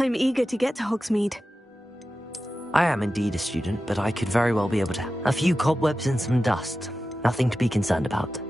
I'm eager to get to Hogsmeade. I am indeed a student, but I could very well be able to... A few cobwebs and some dust. Nothing to be concerned about.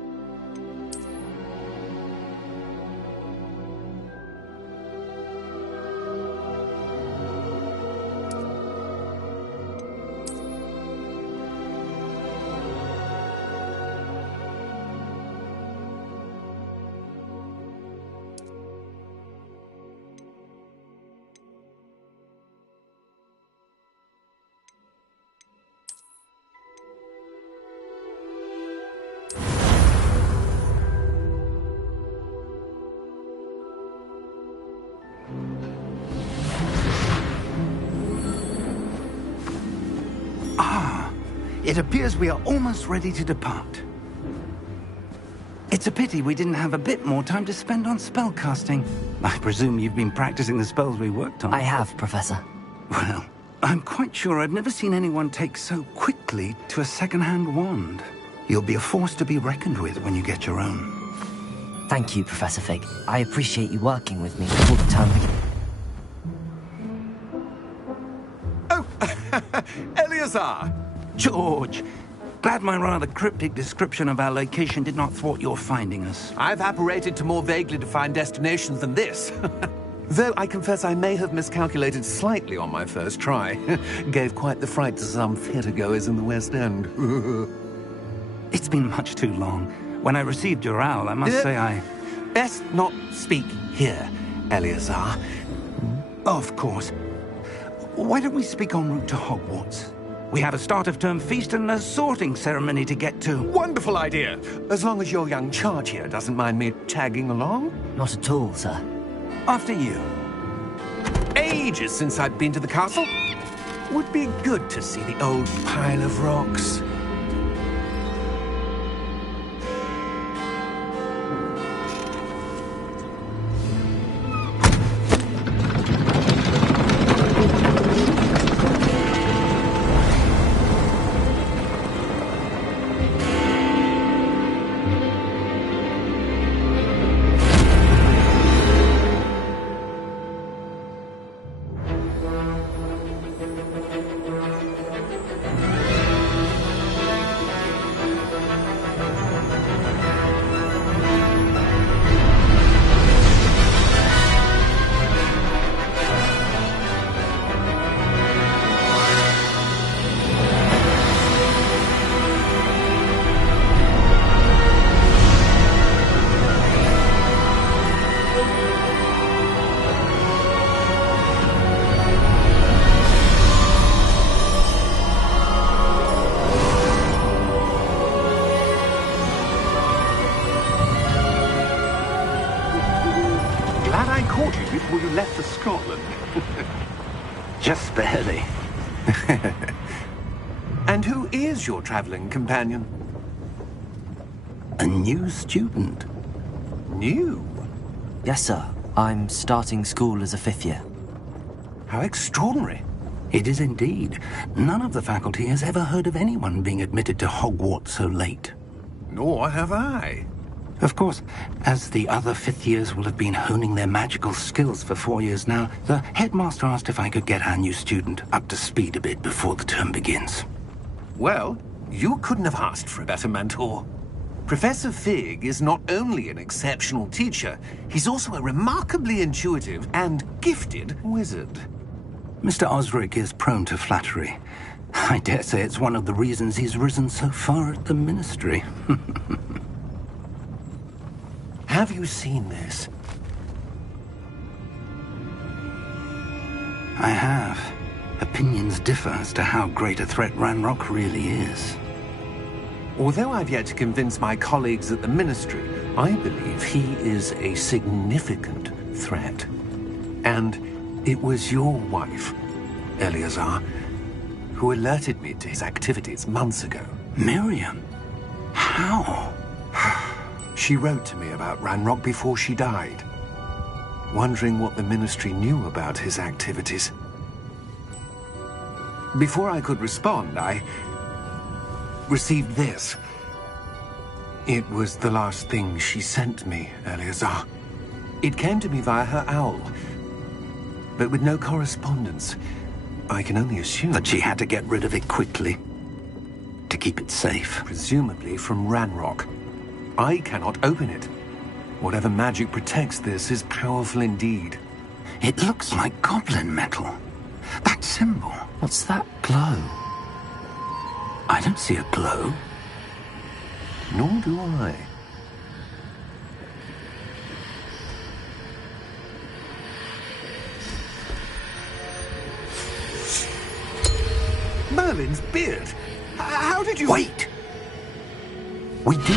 It appears we are almost ready to depart. It's a pity we didn't have a bit more time to spend on spellcasting. I presume you've been practicing the spells we worked on. I have, Professor. Well, I'm quite sure I've never seen anyone take so quickly to a second-hand wand. You'll be a force to be reckoned with when you get your own. Thank you, Professor Fig. I appreciate you working with me before the term begins. Oh, Eleazar! George, glad my rather cryptic description of our location did not thwart your finding us. I've apparated to more vaguely defined destinations than this. Though I confess I may have miscalculated slightly on my first try. Gave quite the fright to some theatre-goers in the West End. It's been much too long. When I received your owl, I must say I... Best not speak here, Eleazar. Of course. Why don't we speak en route to Hogwarts? We have a start-of-term feast and a sorting ceremony to get to. Wonderful idea! As long as your young charge here doesn't mind me tagging along. Not at all, sir. After you. Ages since I've been to the castle. Would be good to see the old pile of rocks. Before you left for Scotland. Just barely. And who is your traveling companion? A new student. New? Yes, sir. I'm starting school as a 5th year. How extraordinary. It is indeed. None of the faculty has ever heard of anyone being admitted to Hogwarts so late. Nor have I. Of course, as the other 5th years will have been honing their magical skills for 4 years now, the headmaster asked if I could get our new student up to speed a bit before the term begins. Well, you couldn't have asked for a better mentor. Professor Fig is not only an exceptional teacher, he's also a remarkably intuitive and gifted wizard. Mr. Osric is prone to flattery. I dare say it's one of the reasons he's risen so far at the Ministry. Have you seen this? I have. Opinions differ as to how great a threat Ranrock really is. Although I've yet to convince my colleagues at the Ministry, I believe he is a significant threat. And it was your wife, Eleazar, who alerted me to his activities months ago. Miriam? How? She wrote to me about Ranrock before she died, wondering what the Ministry knew about his activities. Before I could respond, I received this. It was the last thing she sent me, Eleazar. It came to me via her owl. but with no correspondence. I can only assume That she had to get rid of it quickly to keep it safe. presumably from Ranrock. I cannot open it. Whatever magic protects this is powerful indeed. It looks like goblin metal. That symbol. What's that glow? I don't see a glow. Nor do I. Merlin's beard? How did you... Wait! We did.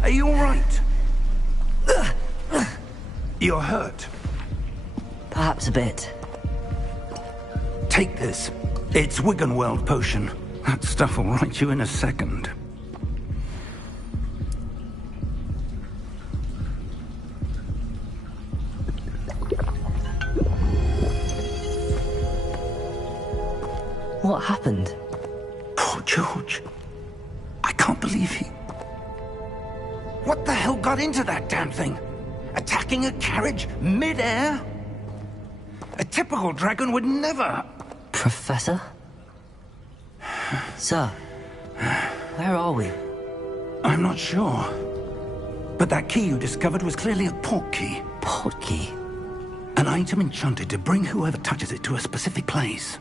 Are you all right? You're hurt. Perhaps a bit. Take this. It's Wiggenweld potion. That stuff will right you in a second. What happened? Poor George. I can't believe he... What the hell got into that damn thing? Attacking a carriage mid-air? A typical dragon would never... Professor? Sir, where are we? I'm not sure. But that key you discovered was clearly a port key. Port key? An item enchanted to bring whoever touches it to a specific place.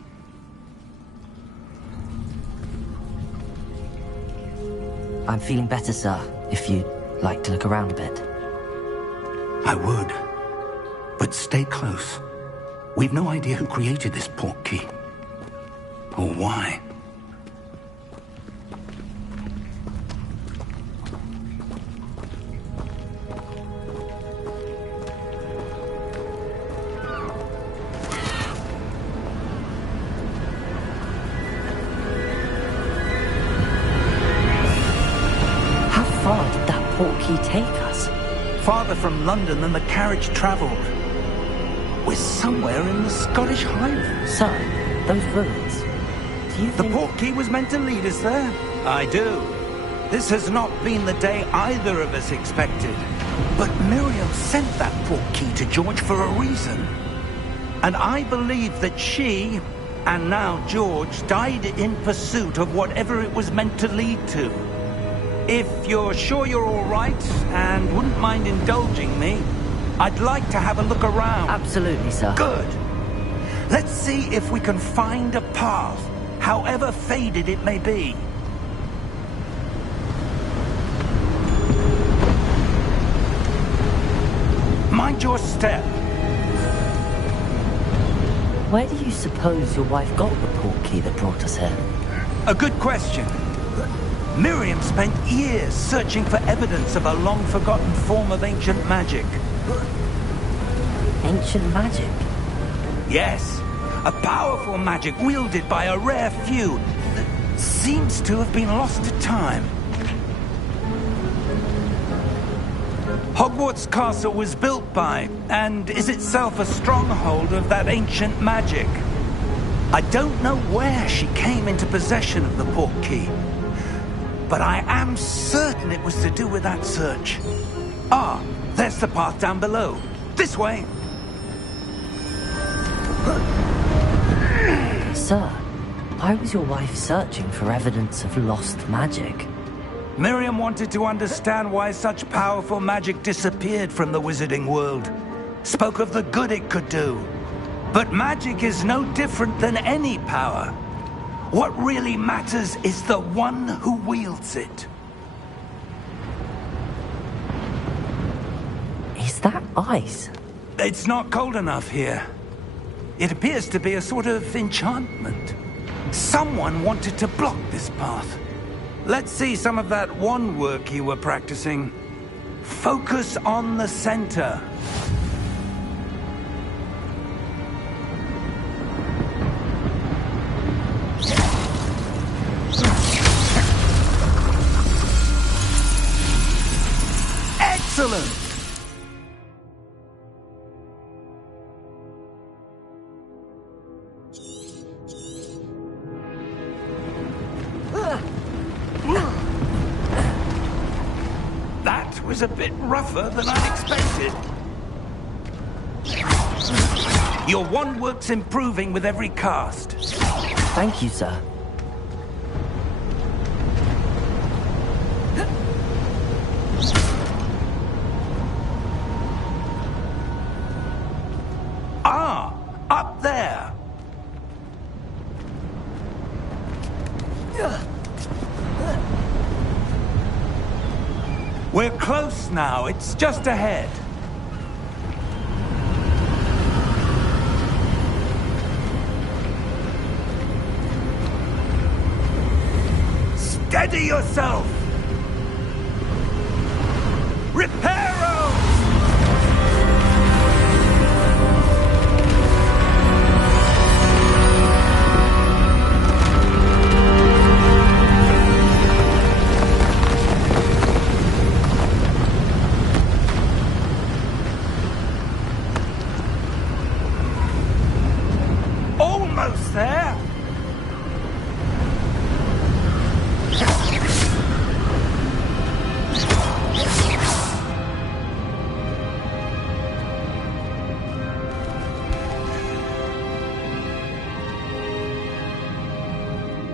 I'm feeling better, sir, if you'd like to look around a bit. I would. But stay close. We've no idea who created this port key. Or why. How far did that port key take us? Farther from London than the carriage travelled. We're somewhere in the Scottish Highlands. Sir, those ruins. Do you The think... port key was meant to lead us there? I do. This has not been the day either of us expected. But Miriam sent that port key to George for a reason. And I believe that she, and now George, died in pursuit of whatever it was meant to lead to. If you're sure you're all right, and wouldn't mind indulging me, I'd like to have a look around. Absolutely, sir. Good. Let's see if we can find a path, however faded it may be. Mind your step. Where do you suppose your wife got the port key that brought us here? A good question. Miriam spent years searching for evidence of a long-forgotten form of ancient magic. Ancient magic? Yes, a powerful magic wielded by a rare few that seems to have been lost to time. Hogwarts Castle was built by, and is itself a stronghold of that ancient magic. I don't know where she came into possession of the port key, but I am certain it was to do with that search. Ah, there's the path down below. This way. Sir, why was your wife searching for evidence of lost magic? Miriam wanted to understand why such powerful magic disappeared from the wizarding world. Spoke of the good it could do, But magic is no different than any power. What really matters is the one who wields it. Is that ice? It's not cold enough here. It appears to be a sort of enchantment. Someone wanted to block this path. Let's see some of that wand work you were practicing. Focus on the center. Excellent! That was a bit rougher than I'd expected. Your wand work's improving with every cast. Thank you, sir. Ah, up there. We're close now. It's just ahead. Steady yourself! Reparo! Almost there!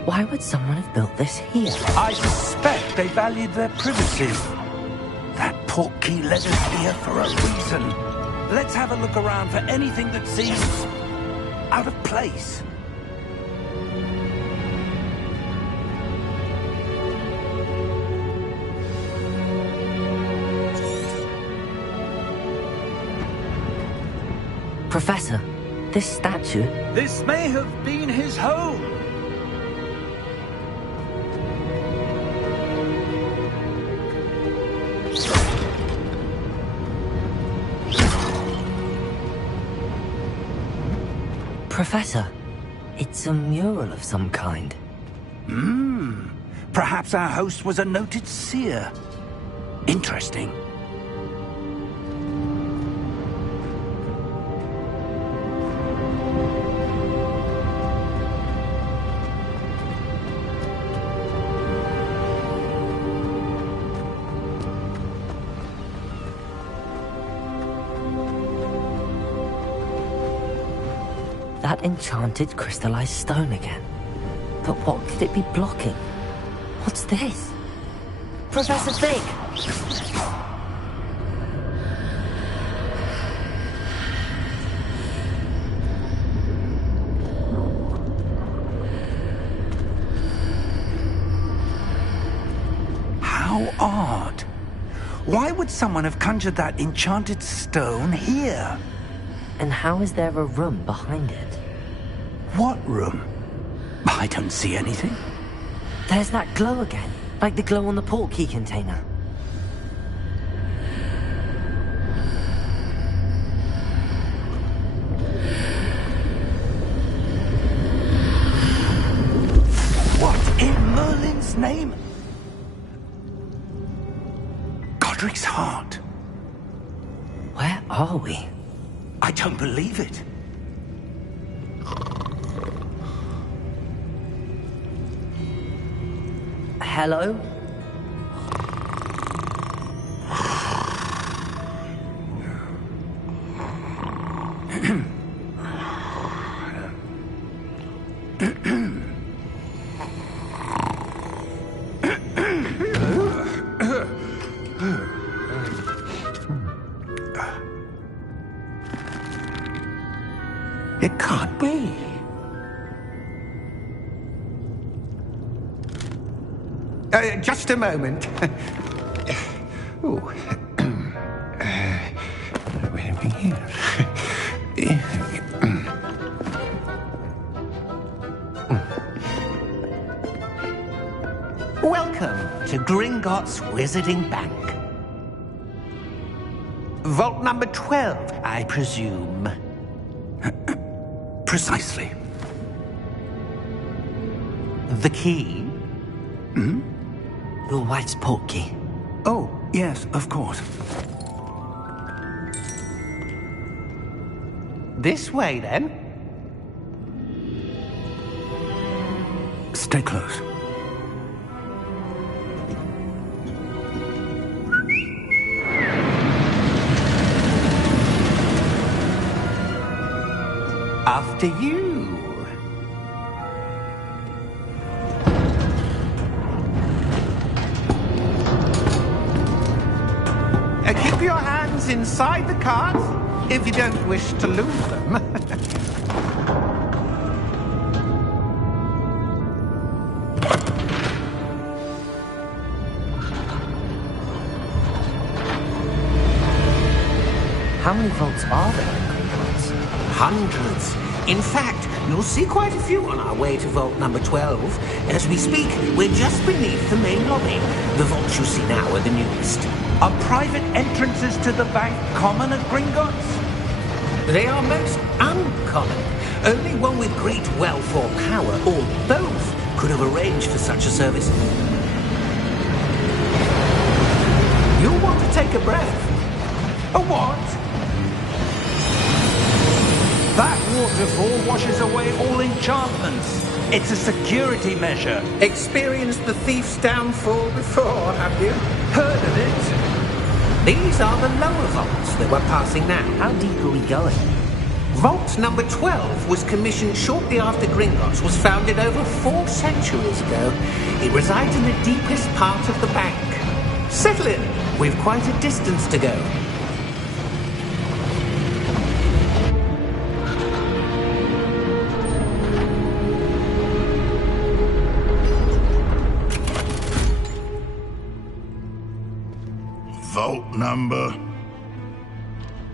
Why would someone have built this here? I suspect they valued their privacy. That portkey led us here for a reason. Let's have a look around for anything that seems out of place. Professor, this statue... This may have been his home. Professor, it's a mural of some kind. Perhaps our host was a noted seer. Interesting. That enchanted crystallized stone again. But what could it be blocking? What's this? Professor Fig! How odd. Why would someone have conjured that enchanted stone here? And how is there a room behind it? What room? I don't see anything. There's that glow again, like the glow on the portkey container. What in Merlin's name? Godric's heart. Where are we? I don't believe it. Hello? It can't be. Just a moment. Oh. Where are we here? Welcome to Gringotts Wizarding Bank. Vault number 12, I presume. Precisely. The key? Hmm? Your wife's portkey. Oh, yes, of course. This way, then. Stay close. After you. Keep your hands inside the cart if you don't wish to lose them. How many vaults are there in Hogwarts? Hundreds. In fact, you'll see quite a few on our way to vault number 12. As we speak, we're just beneath the main lobby. The vaults you see now are the newest. Are private entrances to the bank common at Gringotts? They are most uncommon. Only one with great wealth or power, or both, could have arranged for such a service. You'll want to take a breath. A what? That waterfall washes away all enchantments. It's a security measure. Experienced the thief's downfall before, have you? Heard of it? These are the lower vaults that we're passing now. How deep are we going? Vault number 12 was commissioned shortly after Gringotts was founded over 4 centuries ago. It resides in the deepest part of the bank. Settle in. We've quite a distance to go. Vault number?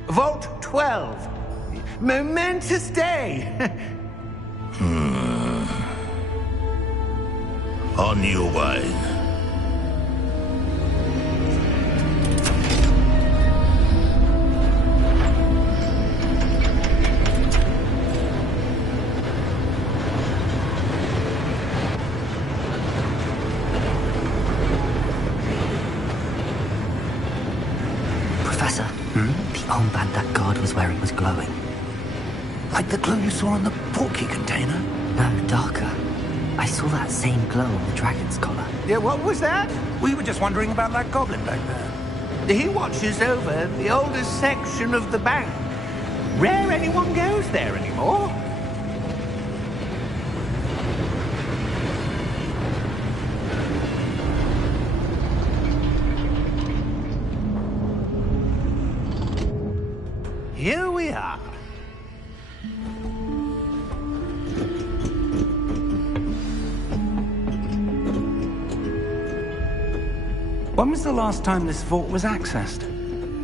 Vault 12. Momentous day. On your way. Professor, the armband that guard was wearing was glowing. Like the glow you saw on the portkey container? No, darker. I saw that same glow on the dragon's collar. Yeah, what was that? We were just wondering about that goblin back there. He watches over the oldest section of the bank. Rare anyone goes there anymore. Here we are. When was the last time this vault was accessed?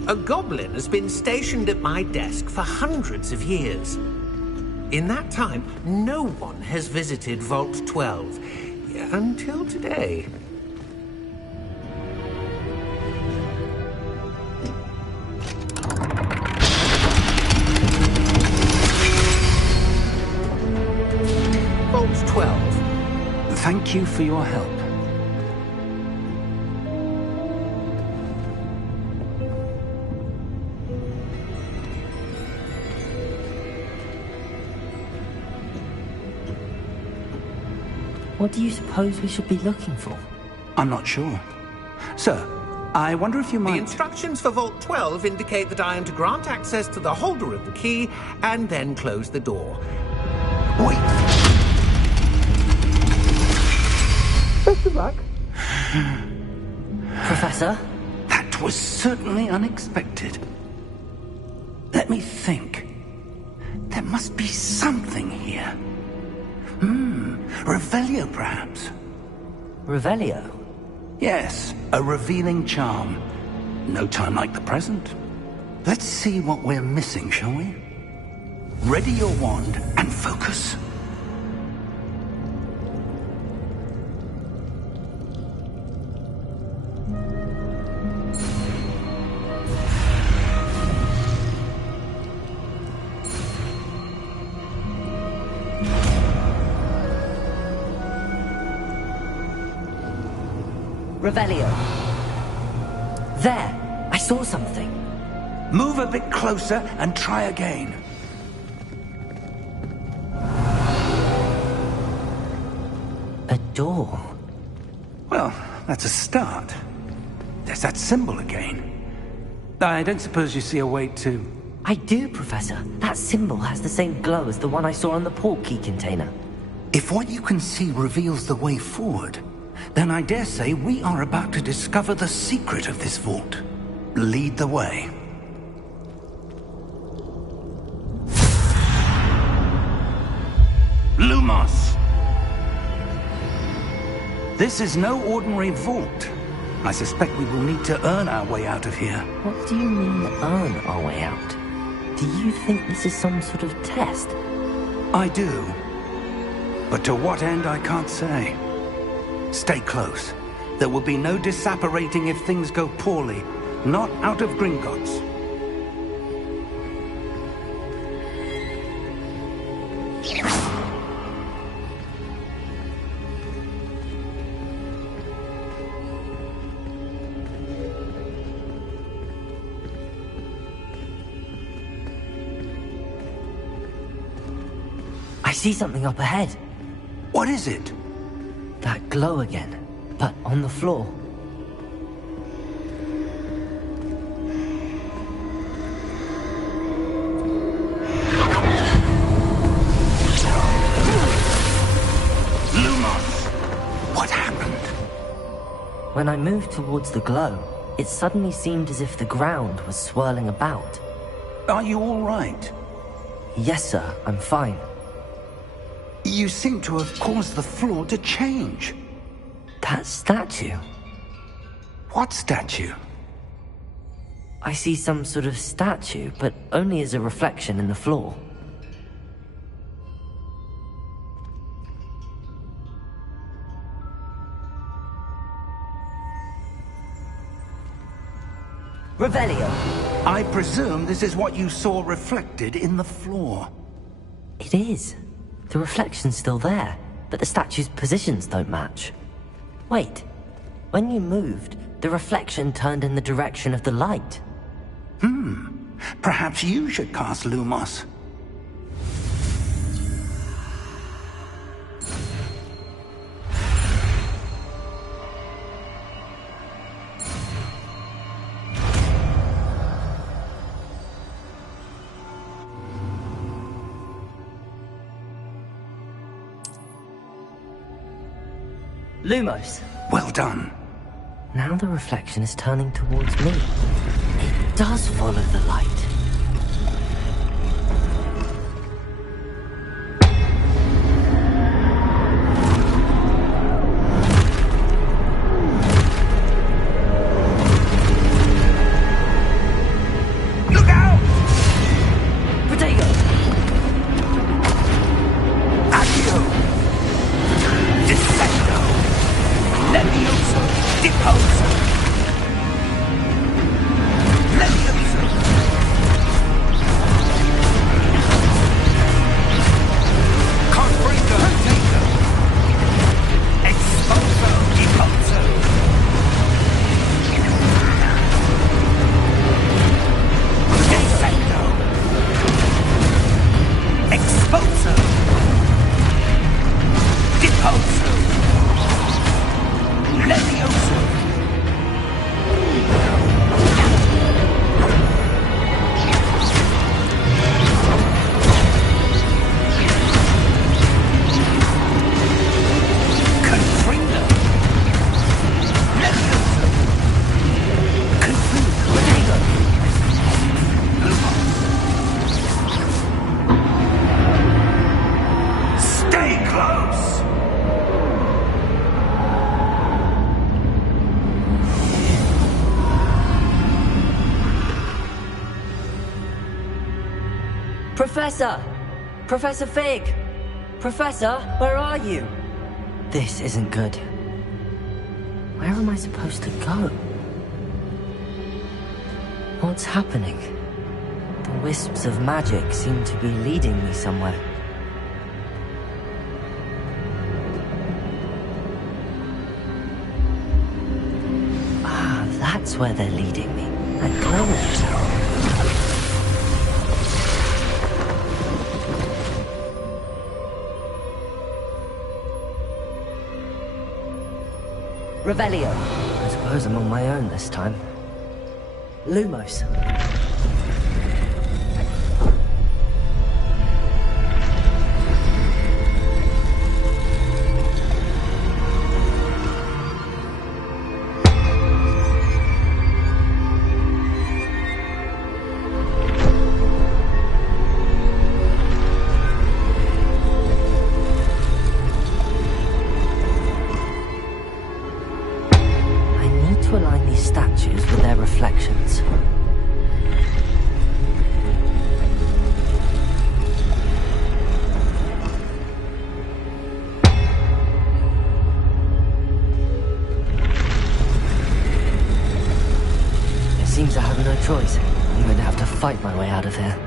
A goblin has been stationed at my desk for hundreds of years. In that time, no one has visited Vault 12 until today. Vault 12. Thank you for your help. What do you suppose we should be looking for? I'm not sure. Sir, I wonder if you might... The instructions for Vault 12 indicate that I am to grant access to the holder of the key and then close the door. Wait! Best of luck. Professor? That was certainly unexpected. Let me think. There must be something here. Revelio, perhaps? Revelio? Yes, a revealing charm. No time like the present. Let's see what we're missing, shall we? Ready your wand and focus. Revelio. There! I saw something. Move a bit closer and try again. A door. Well, that's a start. There's that symbol again. I don't suppose you see a way to... I do, Professor. That symbol has the same glow as the one I saw on the port key container. If what you can see reveals the way forward, then I dare say we are about to discover the secret of this vault. Lead the way. Lumos! This is no ordinary vault. I suspect we will need to earn our way out of here. What do you mean, earn our way out? Do you think this is some sort of test? I do. But to what end, I can't say. Stay close. There will be no disapparating if things go poorly. Not out of Gringotts. I see something up ahead. What is it? That glow again, but on the floor. Lumos! What happened? When I moved towards the glow, it suddenly seemed as if the ground was swirling about. Are you all right? Yes, sir, I'm fine. You seem to have caused the floor to change. That statue? What statue? I see some sort of statue, but only as a reflection in the floor. Revelio! I presume this is what you saw reflected in the floor. It is. The reflection's still there, but the statue's positions don't match. Wait. When you moved, the reflection turned in the direction of the light. Perhaps you should cast Lumos. Lumos! Well done. Now the reflection is turning towards me. It does follow the light. Look out! Potato! Accio! Dissecto! Levioso! Deposo! Levioso! Professor! Professor Fig! Professor, where are you? This isn't good. Where am I supposed to go? What's happening? The wisps of magic seem to be leading me somewhere. Ah, that's where they're leading me. That glowing. Revelio. I suppose I'm on my own this time. Lumos. Reflections. It seems I have no choice. I'm going to have to fight my way out of here.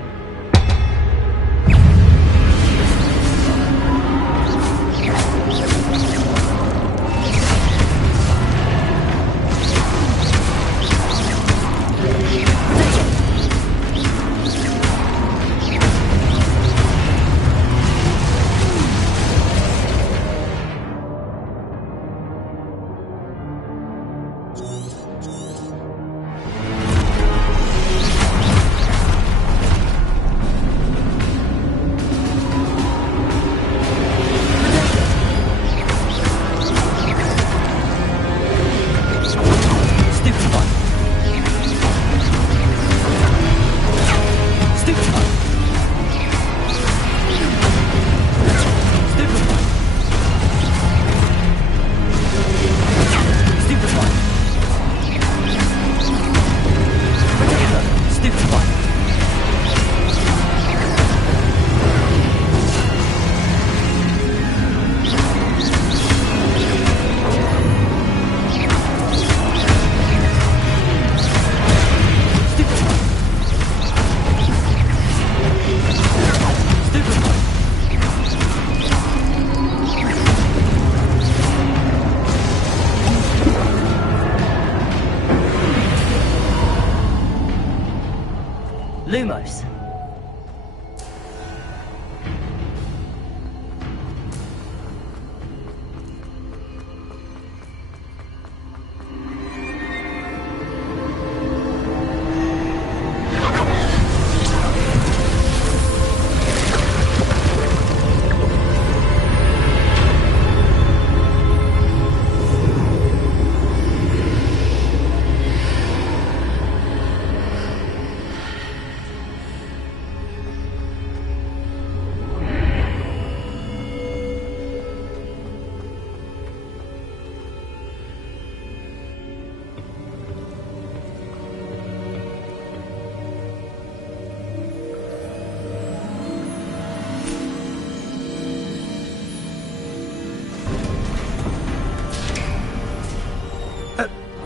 Lumos.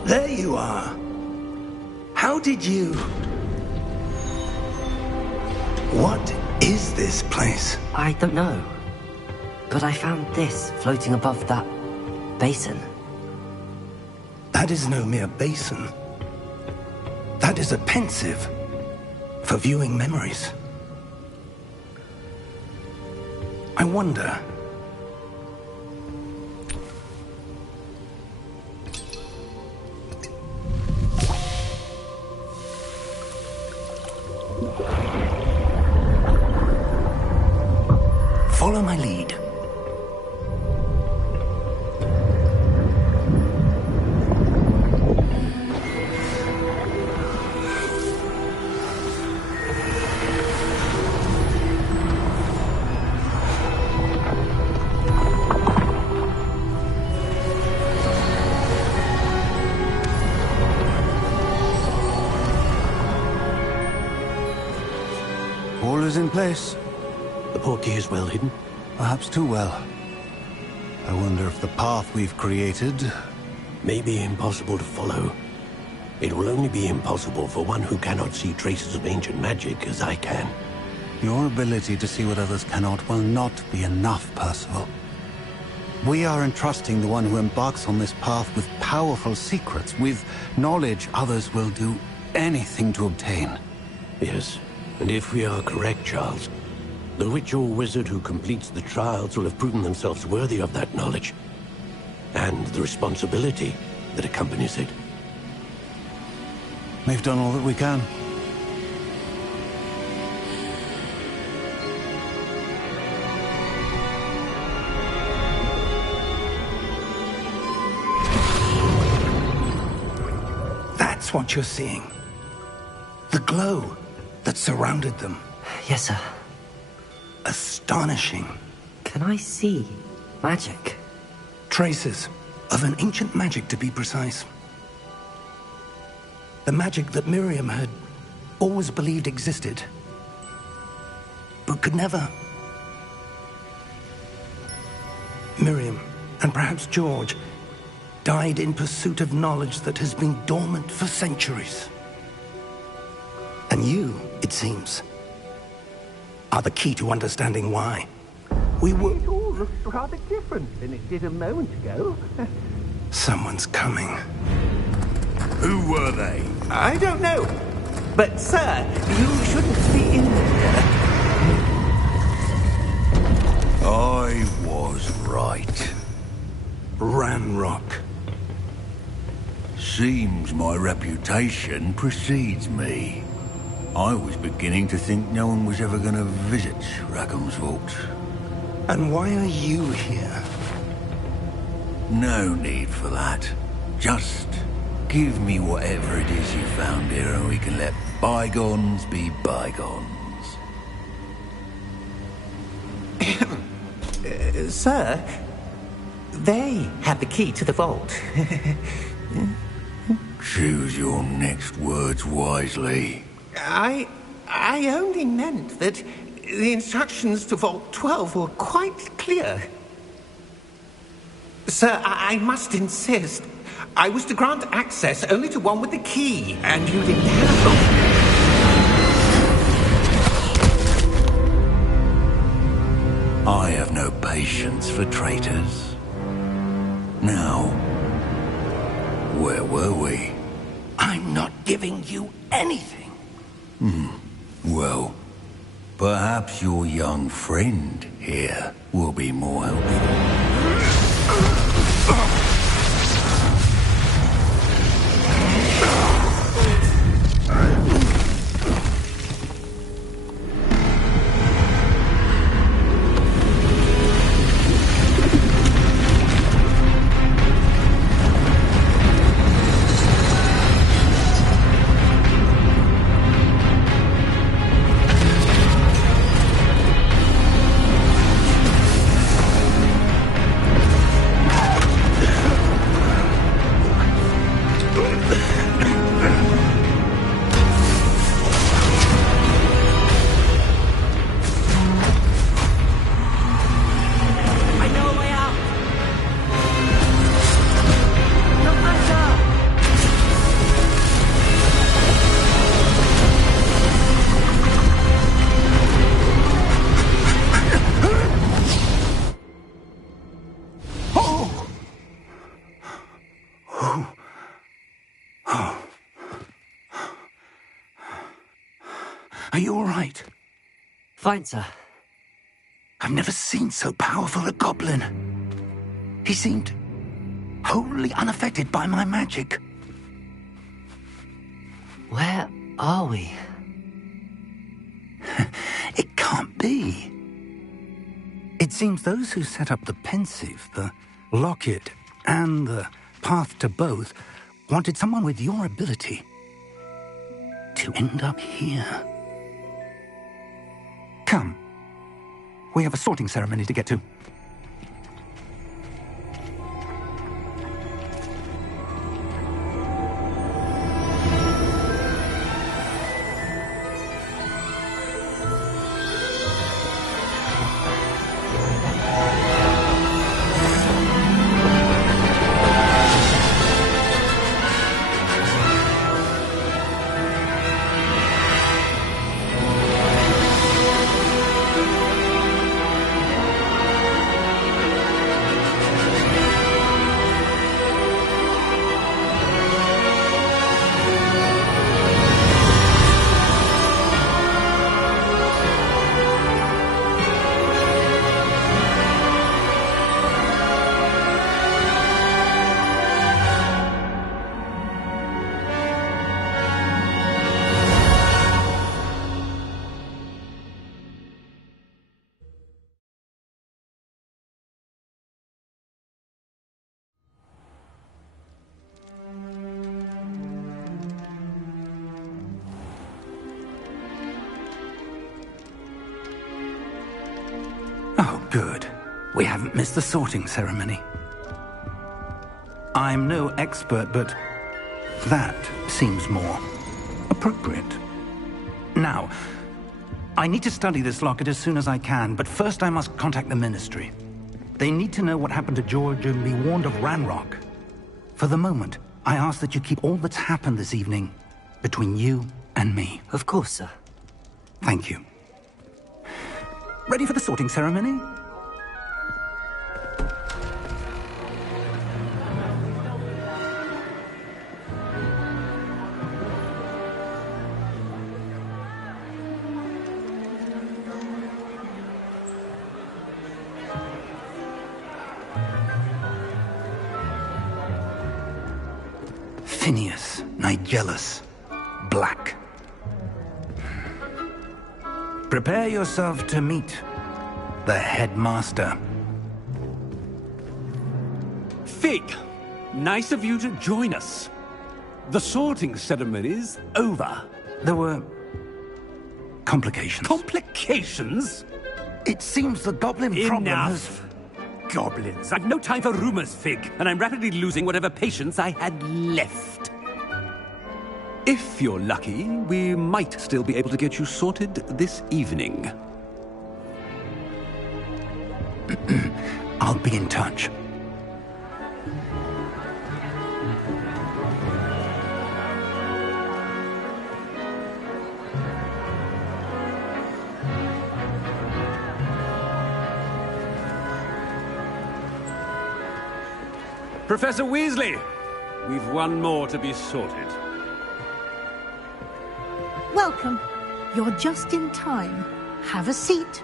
There you are. How did you... What is this place? I don't know. But I found this floating above that basin. That is no mere basin. That is a pensive for viewing memories. I wonder... Follow my lead. All is in place. portkey is well hidden? Perhaps too well. I wonder if the path we've created... May be impossible to follow. It will only be impossible for one who cannot see traces of ancient magic as I can. Your ability to see what others cannot will not be enough, Percival. We are entrusting the one who embarks on this path with powerful secrets, with knowledge others will do anything to obtain. Yes, and if we are correct, Charles, the witch or wizard who completes the trials will have proven themselves worthy of that knowledge, and the responsibility that accompanies it. We've done all that we can. That's what you're seeing. The glow that surrounded them. Yes, sir. Astonishing. Can I see magic? Traces of an ancient magic, to be precise. The magic that Miriam had always believed existed, but could never. Miriam, and perhaps George, died in pursuit of knowledge that has been dormant for centuries. And you, it seems, are the key to understanding why. We were... It all looks rather different than it did a moment ago. Someone's coming. Who were they? I don't know. But, sir, you shouldn't be in there. I was right. Ranrock. Seems my reputation precedes me. I was beginning to think no one was ever going to visit Rackham's vault. And why are you here? No need for that. Just give me whatever it is you found here and we can let bygones be bygones. Sir, they have the key to the vault. Choose your next words wisely. I only meant that the instructions to Vault 12 were quite clear. Sir, I must insist. I was to grant access only to one with the key, and you didn't have them. I have no patience for traitors. Now, where were we? I'm not giving you anything. Well, perhaps your young friend here will be more helpful. Are you all right? Fine, sir. I've never seen so powerful a goblin. He seemed wholly unaffected by my magic. Where are we? It can't be. It seems those who set up the pensive, the locket, and the path to both wanted someone with your ability to end up here. Come. We have a sorting ceremony to get to. Good. We haven't missed the sorting ceremony. I'm no expert, but that seems more appropriate. Now, I need to study this locket as soon as I can, but first I must contact the Ministry. They need to know what happened to George and be warned of Ranrock. For the moment, I ask that you keep all that's happened this evening between you and me. Of course, sir. Thank you. Ready for the sorting ceremony? Phineas, Nigellus, Black. Prepare yourself to meet the headmaster. Fig, nice of you to join us. The sorting ceremony's over. There were complications. Complications? It seems the goblin problem has... Enough! Goblins. I've no time for rumors, Fig, and I'm rapidly losing whatever patience I had left. If you're lucky, we might still be able to get you sorted this evening. I'll be in touch. Professor Weasley, we've one more to be sorted. Welcome. You're just in time. Have a seat.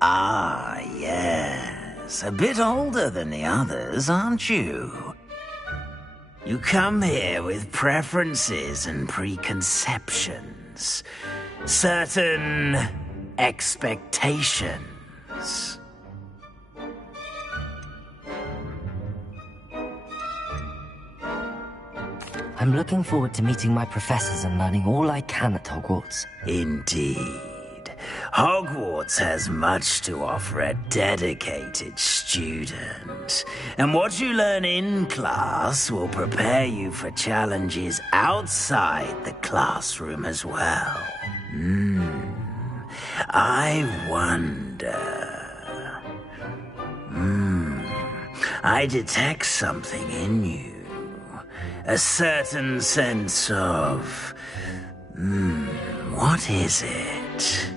Ah, yes. A bit older than the others, aren't you? You come here with preferences and preconceptions. Certain expectations. I'm looking forward to meeting my professors and learning all I can at Hogwarts. Indeed. Hogwarts has much to offer a dedicated student. And what you learn in class will prepare you for challenges outside the classroom as well. I wonder... I detect something in you. A certain sense of... what is it?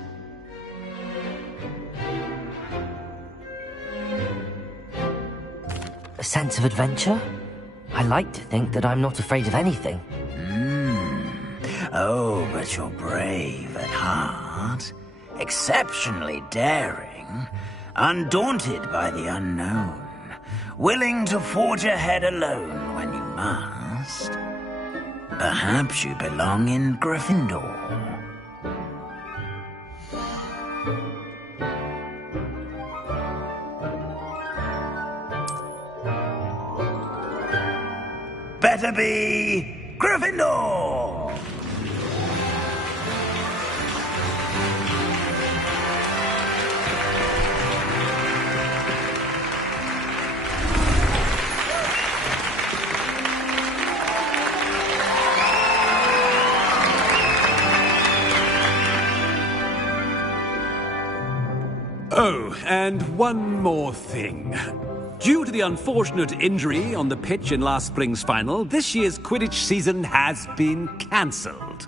A sense of adventure? I like to think that I'm not afraid of anything. Oh, but you're brave at heart. Exceptionally daring. Undaunted by the unknown. Willing to forge ahead alone when you must. Perhaps you belong in Gryffindor. Better be Gryffindor! Oh, and one more thing. Due to the unfortunate injury on the pitch in last spring's final, this year's Quidditch season has been cancelled.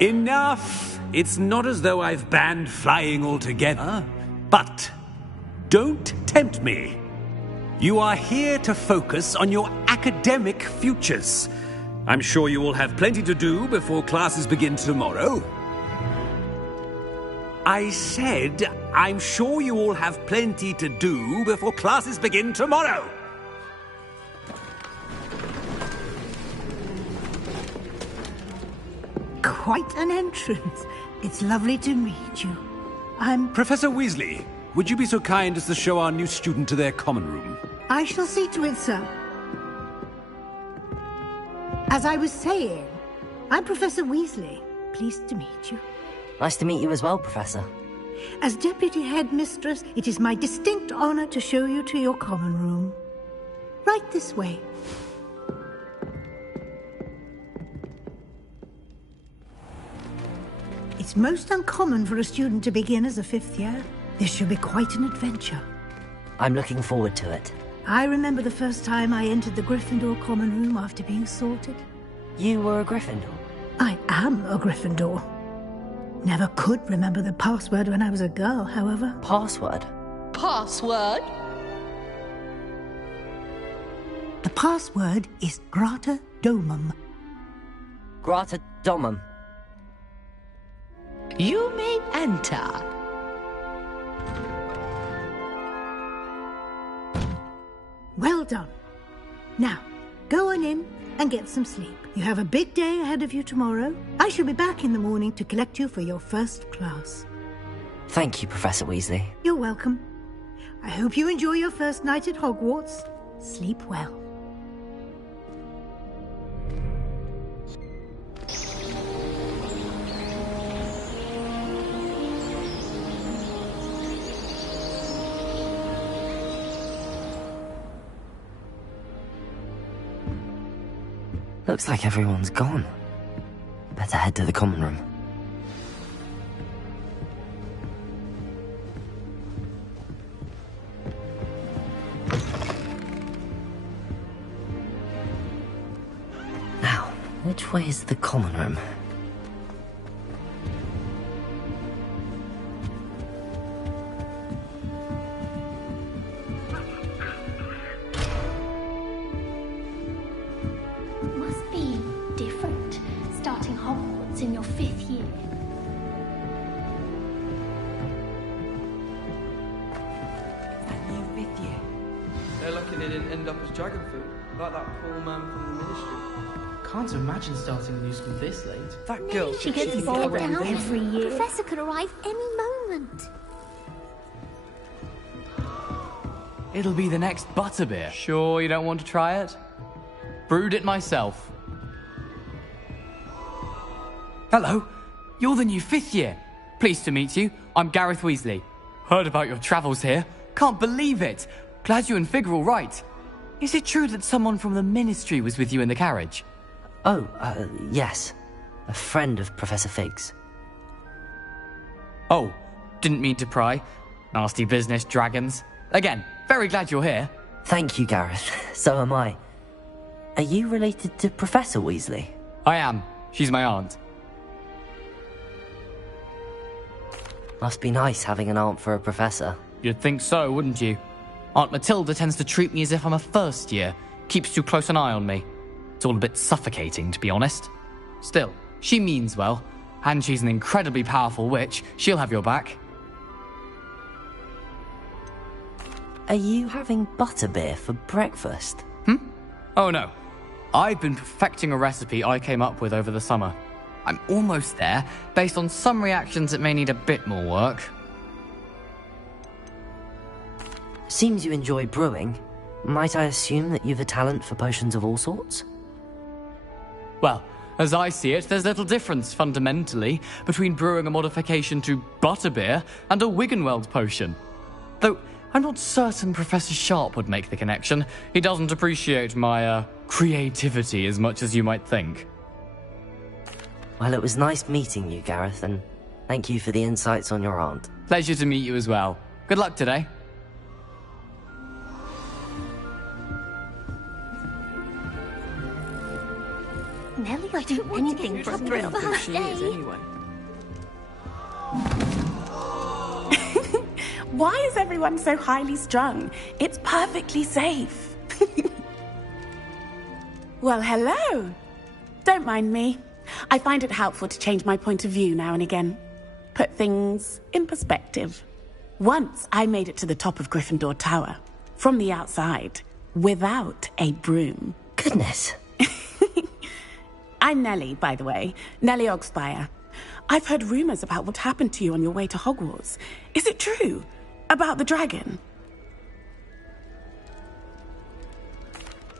Enough! It's not as though I've banned flying altogether, but don't tempt me. You are here to focus on your academic futures. I'm sure you will have plenty to do before classes begin tomorrow. I said, I'm sure you all have plenty to do before classes begin tomorrow. Quite an entrance. It's lovely to meet you. Professor Weasley, would you be so kind as to show our new student to their common room? I shall see to it, sir. As I was saying, I'm Professor Weasley. Pleased to meet you. Nice to meet you as well, Professor. As Deputy Headmistress, it is my distinct honor to show you to your common room. Right this way. It's most uncommon for a student to begin as a 5th year. This should be quite an adventure. I'm looking forward to it. I remember the first time I entered the Gryffindor common room after being sorted. You were a Gryffindor? I am a Gryffindor. Never could remember the password when I was a girl, however. Password? Password? The password is Grata Domum. Grata Domum. You may enter. Well done. Now, go on in and get some sleep. You have a big day ahead of you tomorrow. I shall be back in the morning to collect you for your first class. Thank you, Professor Weasley. You're welcome. I hope you enjoy your first night at Hogwarts. Sleep well. Looks like everyone's gone. Better head to the common room. Now, which way is the common room? Must be different, starting Hogwarts in your 5th year. That new 5th year. They're lucky they didn't end up as dragon fruit, like that poor man from the ministry. Can't imagine starting a new school this late. That girl. She gets bored down every year. The professor could arrive any moment. It'll be the next butterbeer. Sure you don't want to try it? Brewed it myself. Hello, you're the new 5th year. Pleased to meet you. I'm Gareth Weasley. Heard about your travels here. Can't believe it. Glad you and Fig are all right. Is it true that someone from the ministry was with you in the carriage? Oh, yes. A friend of Professor Fig's. Oh, didn't mean to pry. Nasty business, dragons. Again, very glad you're here. Thank you, Gareth. So am I. Are you related to Professor Weasley? I am. She's my aunt. Must be nice having an aunt for a professor. You'd think so, wouldn't you? Aunt Matilda tends to treat me as if I'm a first year. Keeps too close an eye on me. It's all a bit suffocating, to be honest. Still, she means well. And she's an incredibly powerful witch. She'll have your back. Are you having butterbeer for breakfast? Oh no. I've been perfecting a recipe I came up with over the summer. I'm almost there. Based on some reactions, it may need a bit more work. Seems you enjoy brewing. Might I assume that you've a talent for potions of all sorts? Well, as I see it, there's little difference, fundamentally, between brewing a modification to butterbeer and a Wiggenweld potion. Though, I'm not certain Professor Sharp would make the connection. He doesn't appreciate my, creativity as much as you might think. Well, it was nice meeting you, Gareth, and thank you for the insights on your aunt. Pleasure to meet you as well. Good luck today. Nellie, I don't want anything from the first day. Anyway. Why is everyone so highly strung? It's perfectly safe. Well, hello. Don't mind me. I find it helpful to change my point of view now and again. Put things in perspective. Once I made it to the top of Gryffindor Tower, from the outside, without a broom. Goodness. I'm Nellie, by the way. Nellie Ogspire. I've heard rumors about what happened to you on your way to Hogwarts. Is it true? About the dragon?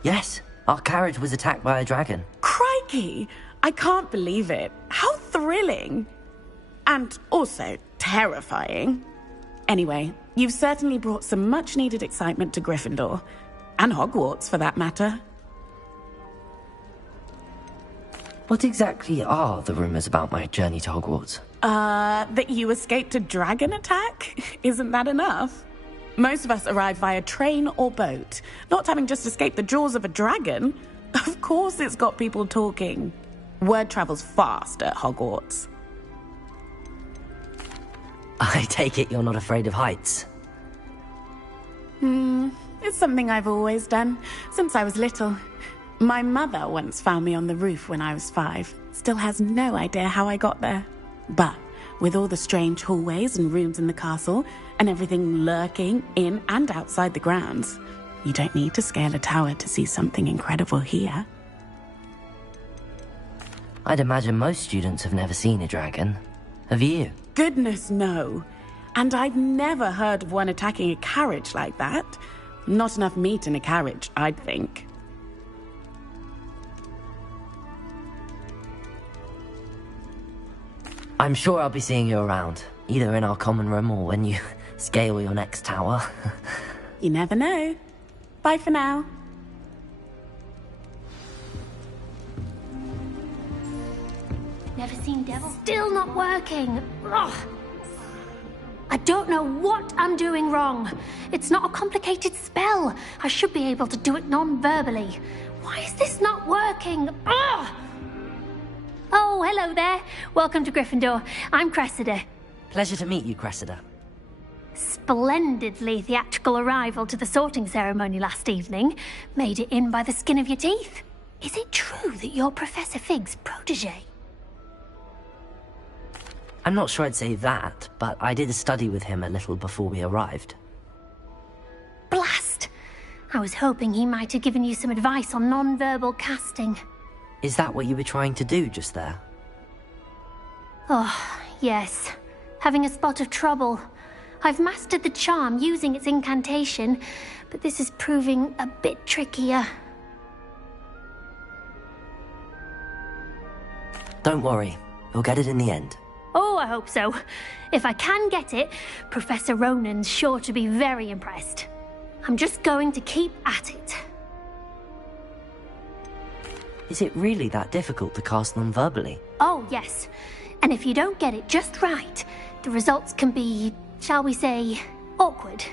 Yes, our carriage was attacked by a dragon. Crikey! I can't believe it. How thrilling! And also terrifying. Anyway, you've certainly brought some much-needed excitement to Gryffindor. And Hogwarts, for that matter. What exactly are the rumors about my journey to Hogwarts? That you escaped a dragon attack? Isn't that enough? Most of us arrive via train or boat. Not having just escaped the jaws of a dragon. Of course it's got people talking. Word travels fast at Hogwarts. I take it you're not afraid of heights? It's something I've always done, since I was little. My mother once found me on the roof when I was 5. Still has no idea how I got there. But with all the strange hallways and rooms in the castle, and everything lurking in and outside the grounds, you don't need to scale a tower to see something incredible here. I'd imagine most students have never seen a dragon. Have you? Goodness, no. And I've never heard of one attacking a carriage like that. Not enough meat in a carriage, I'd think. I'm sure I'll be seeing you around, either in our common room or when you scale your next tower. You never know. Bye for now. Never seen devil. Still not working. Ugh. I don't know what I'm doing wrong. It's not a complicated spell. I should be able to do it non-verbally. Why is this not working? Ugh. Oh, hello there. Welcome to Gryffindor. I'm Cressida. Pleasure to meet you, Cressida. Splendidly theatrical arrival to the sorting ceremony last evening. Made it in by the skin of your teeth. Is it true that you're Professor Fig's protege? I'm not sure I'd say that, but I did study with him a little before we arrived. Blast! I was hoping he might have given you some advice on non-verbal casting. Is that what you were trying to do just there? Oh, yes. Having a spot of trouble. I've mastered the charm using its incantation, but this is proving a bit trickier. Don't worry, you'll get it in the end. Oh, I hope so. If I can get it, Professor Ronan's sure to be very impressed. I'm just going to keep at it. Is it really that difficult to cast non-verbally? Oh, yes. And if you don't get it just right, the results can be, shall we say, awkward.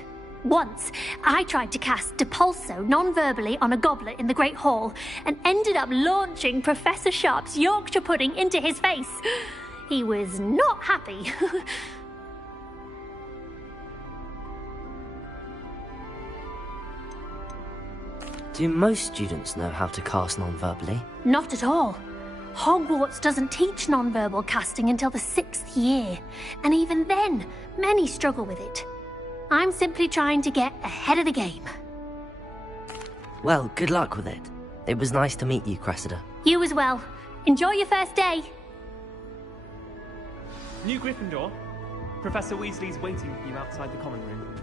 Once, I tried to cast Depulso non-verbally on a goblet in the Great Hall and ended up launching Professor Sharp's Yorkshire pudding into his face. He was not happy. Do most students know how to cast non-verbally? Not at all. Hogwarts doesn't teach non-verbal casting until the 6th year, and even then, many struggle with it. I'm simply trying to get ahead of the game. Well, good luck with it. It was nice to meet you, Cressida. You as well. Enjoy your first day. New Gryffindor, Professor Weasley's waiting for you outside the common room.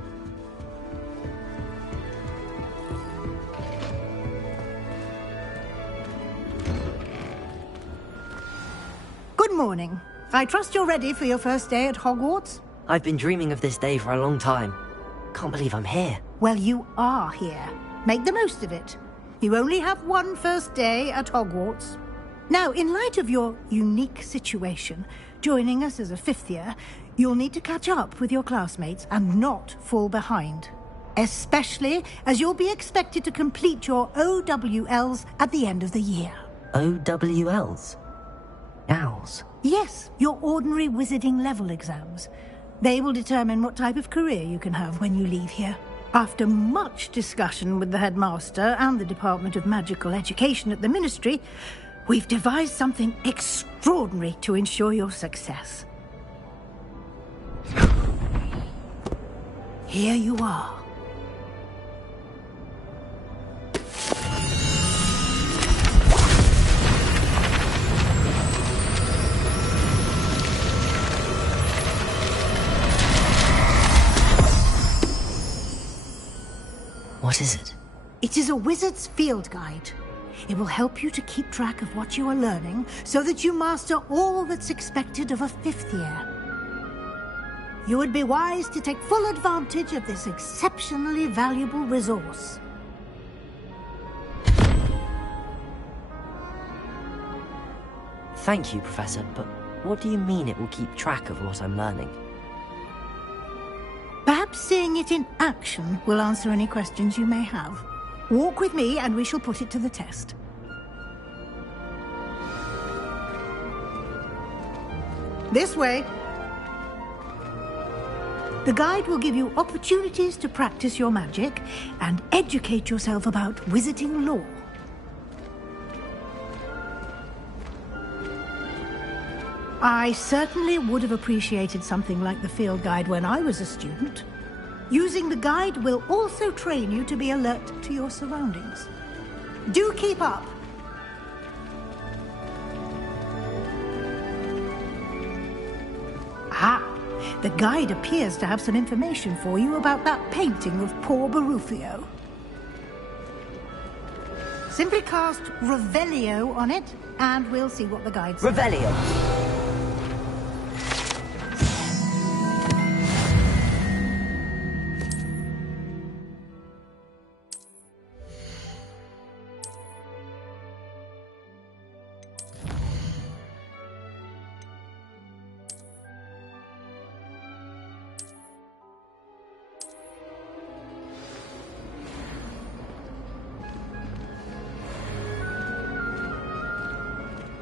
Good morning. I trust you're ready for your first day at Hogwarts? I've been dreaming of this day for a long time. Can't believe I'm here. Well, you are here. Make the most of it. You only have one first day at Hogwarts. Now, in light of your unique situation, joining us as a 5th year, you'll need to catch up with your classmates and not fall behind. Especially as you'll be expected to complete your OWLs at the end of the year. OWLs? Owls? Yes, your ordinary wizarding level exams. They will determine what type of career you can have when you leave here. After much discussion with the headmaster and the Department of Magical Education at the Ministry, we've devised something extraordinary to ensure your success. Here you are. What is it? It is a wizard's field guide. It will help you to keep track of what you are learning so that you master all that's expected of a 5th year. You would be wise to take full advantage of this exceptionally valuable resource. Thank you, Professor, but what do you mean it will keep track of what I'm learning? Perhaps seeing it in action will answer any questions you may have. Walk with me and we shall put it to the test. This way. The guide will give you opportunities to practice your magic and educate yourself about wizarding lore. I certainly would have appreciated something like the field guide when I was a student. Using the guide will also train you to be alert to your surroundings. Do keep up! Ah, the guide appears to have some information for you about that painting of poor Barufio. Simply cast Revelio on it, and we'll see what the guide says. Revelio!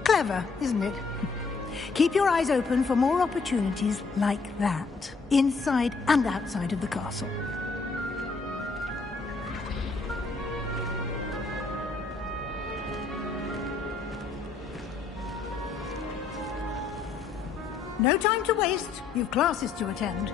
Clever, isn't it? Keep your eyes open for more opportunities like that, inside and outside of the castle. No time to waste. You've classes to attend.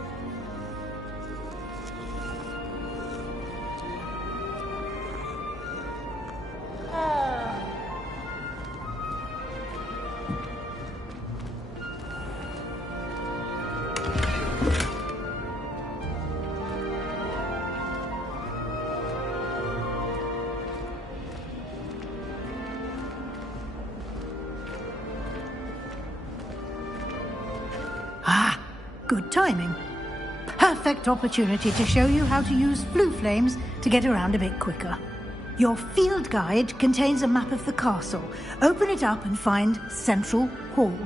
Good timing. Perfect opportunity to show you how to use flue flames to get around a bit quicker. Your field guide contains a map of the castle. Open it up and find Central Hall.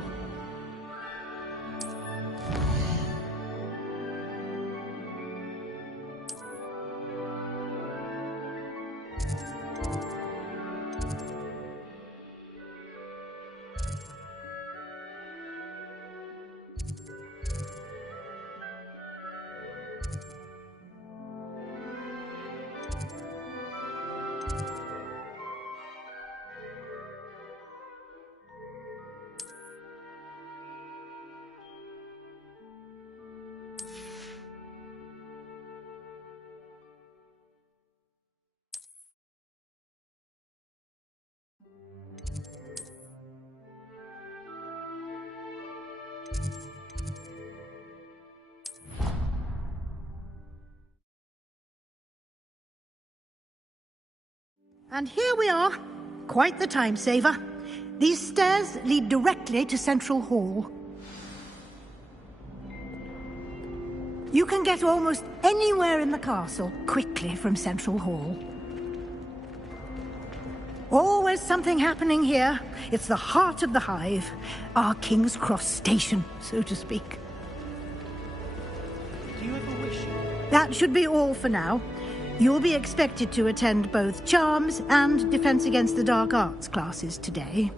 And here we are. Quite the time saver. These stairs lead directly to Central Hall. You can get almost anywhere in the castle quickly from Central Hall. Always something happening here. It's the heart of the hive. Our King's Cross station, so to speak. Do you ever wish? That should be all for now. You'll be expected to attend both Charms and Defense Against the Dark Arts classes today.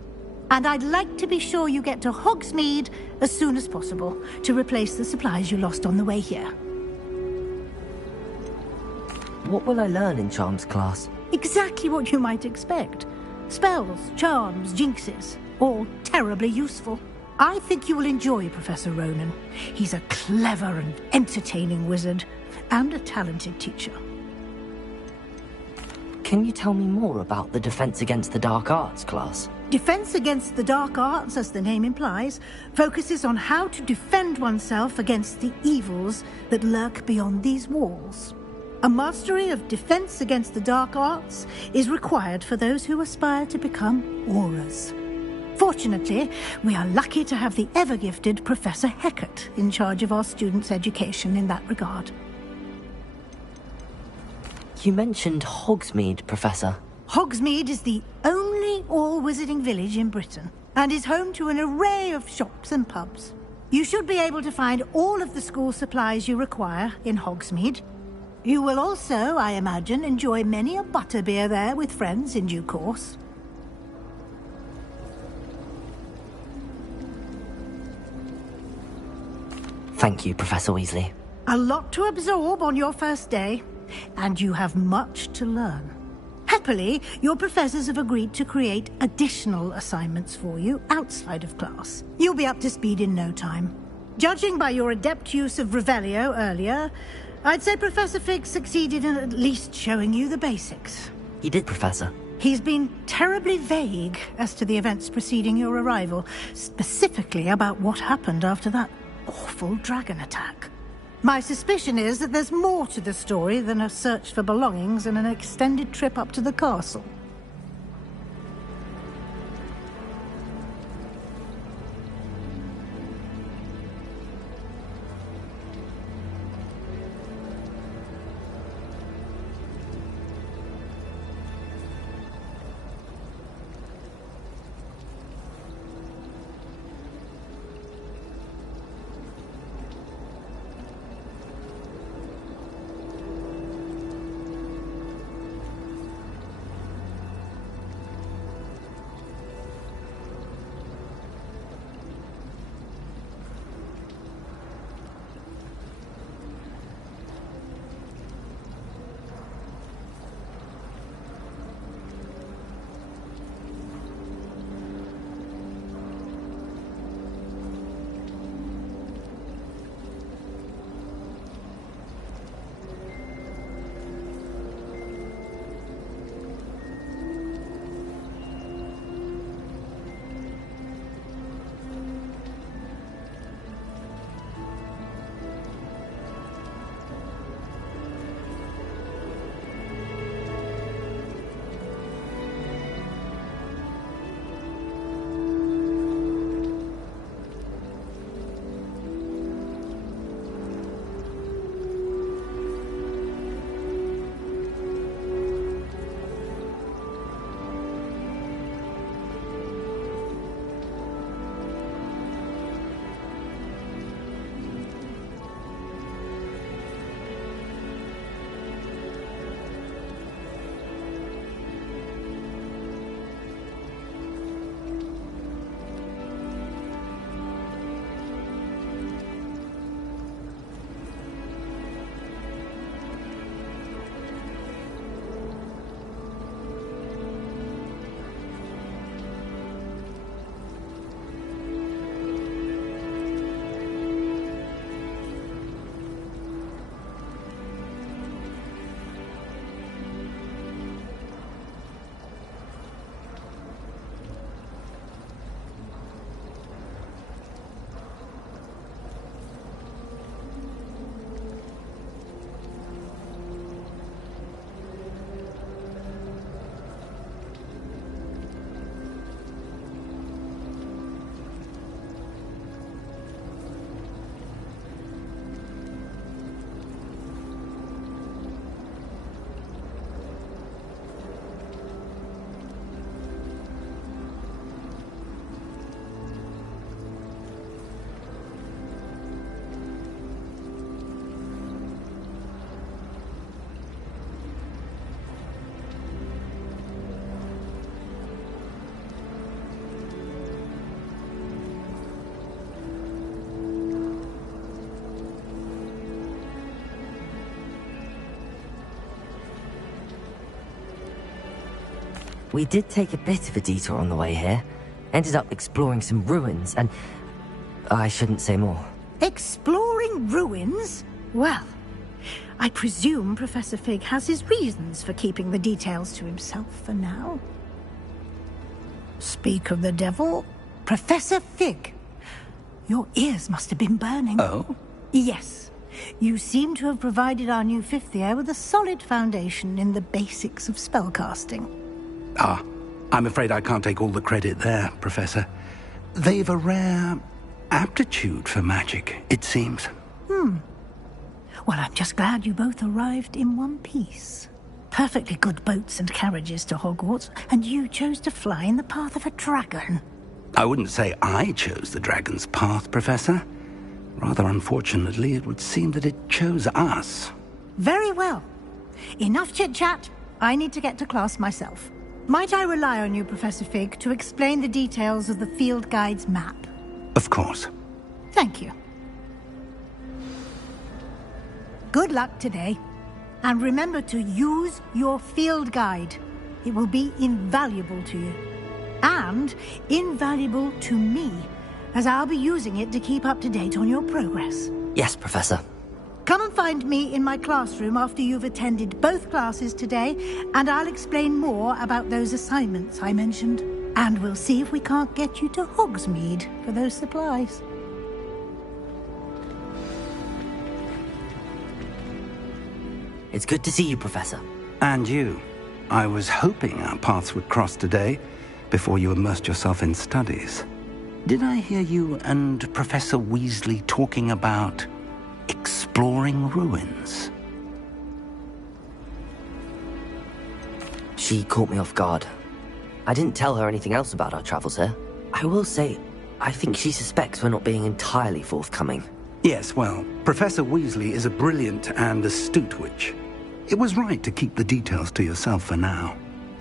And I'd like to be sure you get to Hogsmeade as soon as possible to replace the supplies you lost on the way here. What will I learn in Charms class? Exactly what you might expect. Spells, charms, jinxes, all terribly useful. I think you will enjoy Professor Ronan. He's a clever and entertaining wizard, and a talented teacher. Can you tell me more about the Defense Against the Dark Arts class? Defense Against the Dark Arts, as the name implies, focuses on how to defend oneself against the evils that lurk beyond these walls. A mastery of defense against the dark arts is required for those who aspire to become Aurors. Fortunately, we are lucky to have the ever-gifted Professor Hecat in charge of our students' education in that regard. You mentioned Hogsmeade, Professor. Hogsmeade is the only all-wizarding village in Britain, and is home to an array of shops and pubs. You should be able to find all of the school supplies you require in Hogsmeade. You will also, I imagine, enjoy many a butterbeer there with friends in due course. Thank you, Professor Weasley. A lot to absorb on your first day, and you have much to learn. Happily, your professors have agreed to create additional assignments for you outside of class. You'll be up to speed in no time. Judging by your adept use of Revelio earlier, I'd say Professor Fig succeeded in at least showing you the basics. He did, Professor. He's been terribly vague as to the events preceding your arrival, specifically about what happened after that awful dragon attack. My suspicion is that there's more to the story than a search for belongings and an extended trip up to the castle. We did take a bit of a detour on the way here. Ended up exploring some ruins and... I shouldn't say more. Exploring ruins? Well, I presume Professor Fig has his reasons for keeping the details to himself for now. Speak of the devil, Professor Fig. Your ears must have been burning. Oh? Yes. You seem to have provided our new fifth year with a solid foundation in the basics of spellcasting. Ah, I'm afraid I can't take all the credit there, Professor. They've a rare aptitude for magic, it seems. Well, I'm just glad you both arrived in one piece. Perfectly good boats and carriages to Hogwarts, and you chose to fly in the path of a dragon. I wouldn't say I chose the dragon's path, Professor. Rather unfortunately, it would seem that it chose us. Very well. Enough chit-chat. I need to get to class myself. Might I rely on you, Professor Fig, to explain the details of the field guide's map? Of course. Thank you. Good luck today. And remember to use your field guide. It will be invaluable to you. And invaluable to me, as I'll be using it to keep up to date on your progress. Yes, Professor. Come and find me in my classroom after you've attended both classes today, and I'll explain more about those assignments I mentioned. And we'll see if we can't get you to Hogsmeade for those supplies. It's good to see you, Professor. And you. I was hoping our paths would cross today, before you immersed yourself in studies. Did I hear you and Professor Weasley talking about exploring ruins? She caught me off guard. I didn't tell her anything else about our travels here. I will say, I think she suspects we're not being entirely forthcoming. Yes, well, Professor Weasley is a brilliant and astute witch. It was right to keep the details to yourself for now.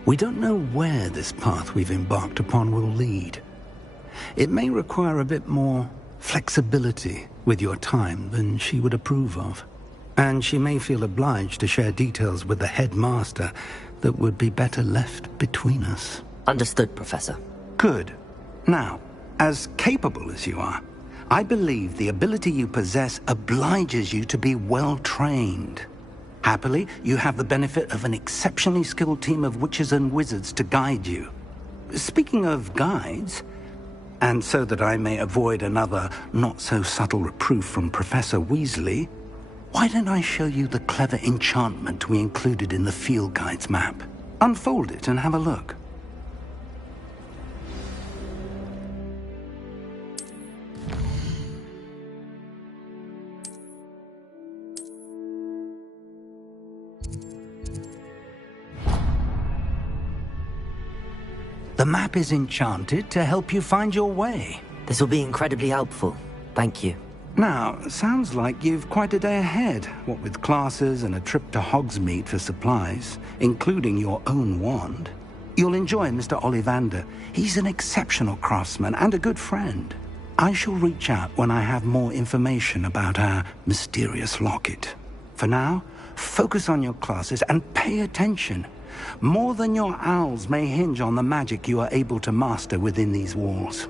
We don't know where this path we've embarked upon will lead. It may require a bit more flexibility with your time than she would approve of. And she may feel obliged to share details with the headmaster that would be better left between us. Understood, Professor. Good. Now, as capable as you are, I believe the ability you possess obliges you to be well trained. Happily, you have the benefit of an exceptionally skilled team of witches and wizards to guide you. Speaking of guides, and so that I may avoid another not-so-subtle reproof from Professor Weasley, why don't I show you the clever enchantment we included in the field guide's map? Unfold it and have a look. The map is enchanted to help you find your way. This will be incredibly helpful. Thank you. Now, sounds like you've quite a day ahead, what with classes and a trip to Hogsmeade for supplies, including your own wand. You'll enjoy Mr. Ollivander. He's an exceptional craftsman and a good friend. I shall reach out when I have more information about our mysterious locket. For now, focus on your classes and pay attention. More than your owls may hinge on the magic you are able to master within these walls.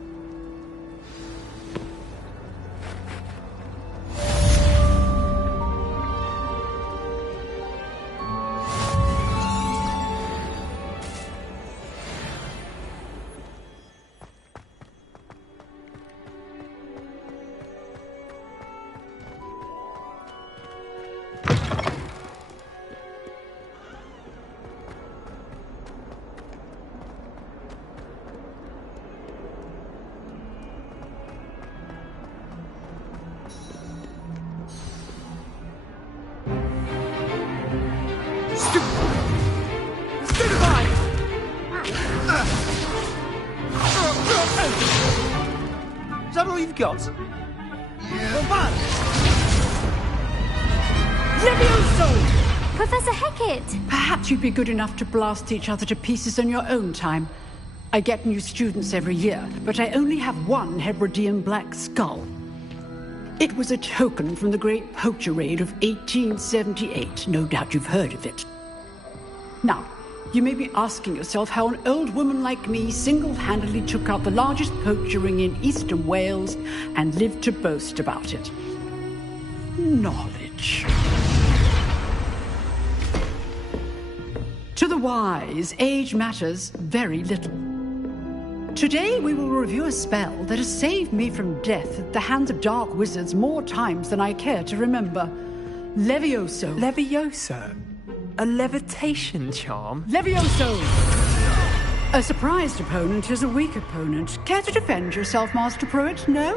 Is that all you've got? Yeah. Levioso! Professor Hecat! Perhaps you'd be good enough to blast each other to pieces in your own time. I get new students every year, but I only have one Hebridean black skull. It was a token from the Great Poacher Raid of 1878. No doubt you've heard of it. Now, you may be asking yourself how an old woman like me single-handedly took out the largest poacher ring in eastern Wales and lived to boast about it. Knowledge. To the wise, age matters very little. Today we will review a spell that has saved me from death at the hands of dark wizards more times than I care to remember. Levioso. Levioso? A levitation charm? Levioso! A surprised opponent is a weak opponent. Care to defend yourself, Master Pruitt? No?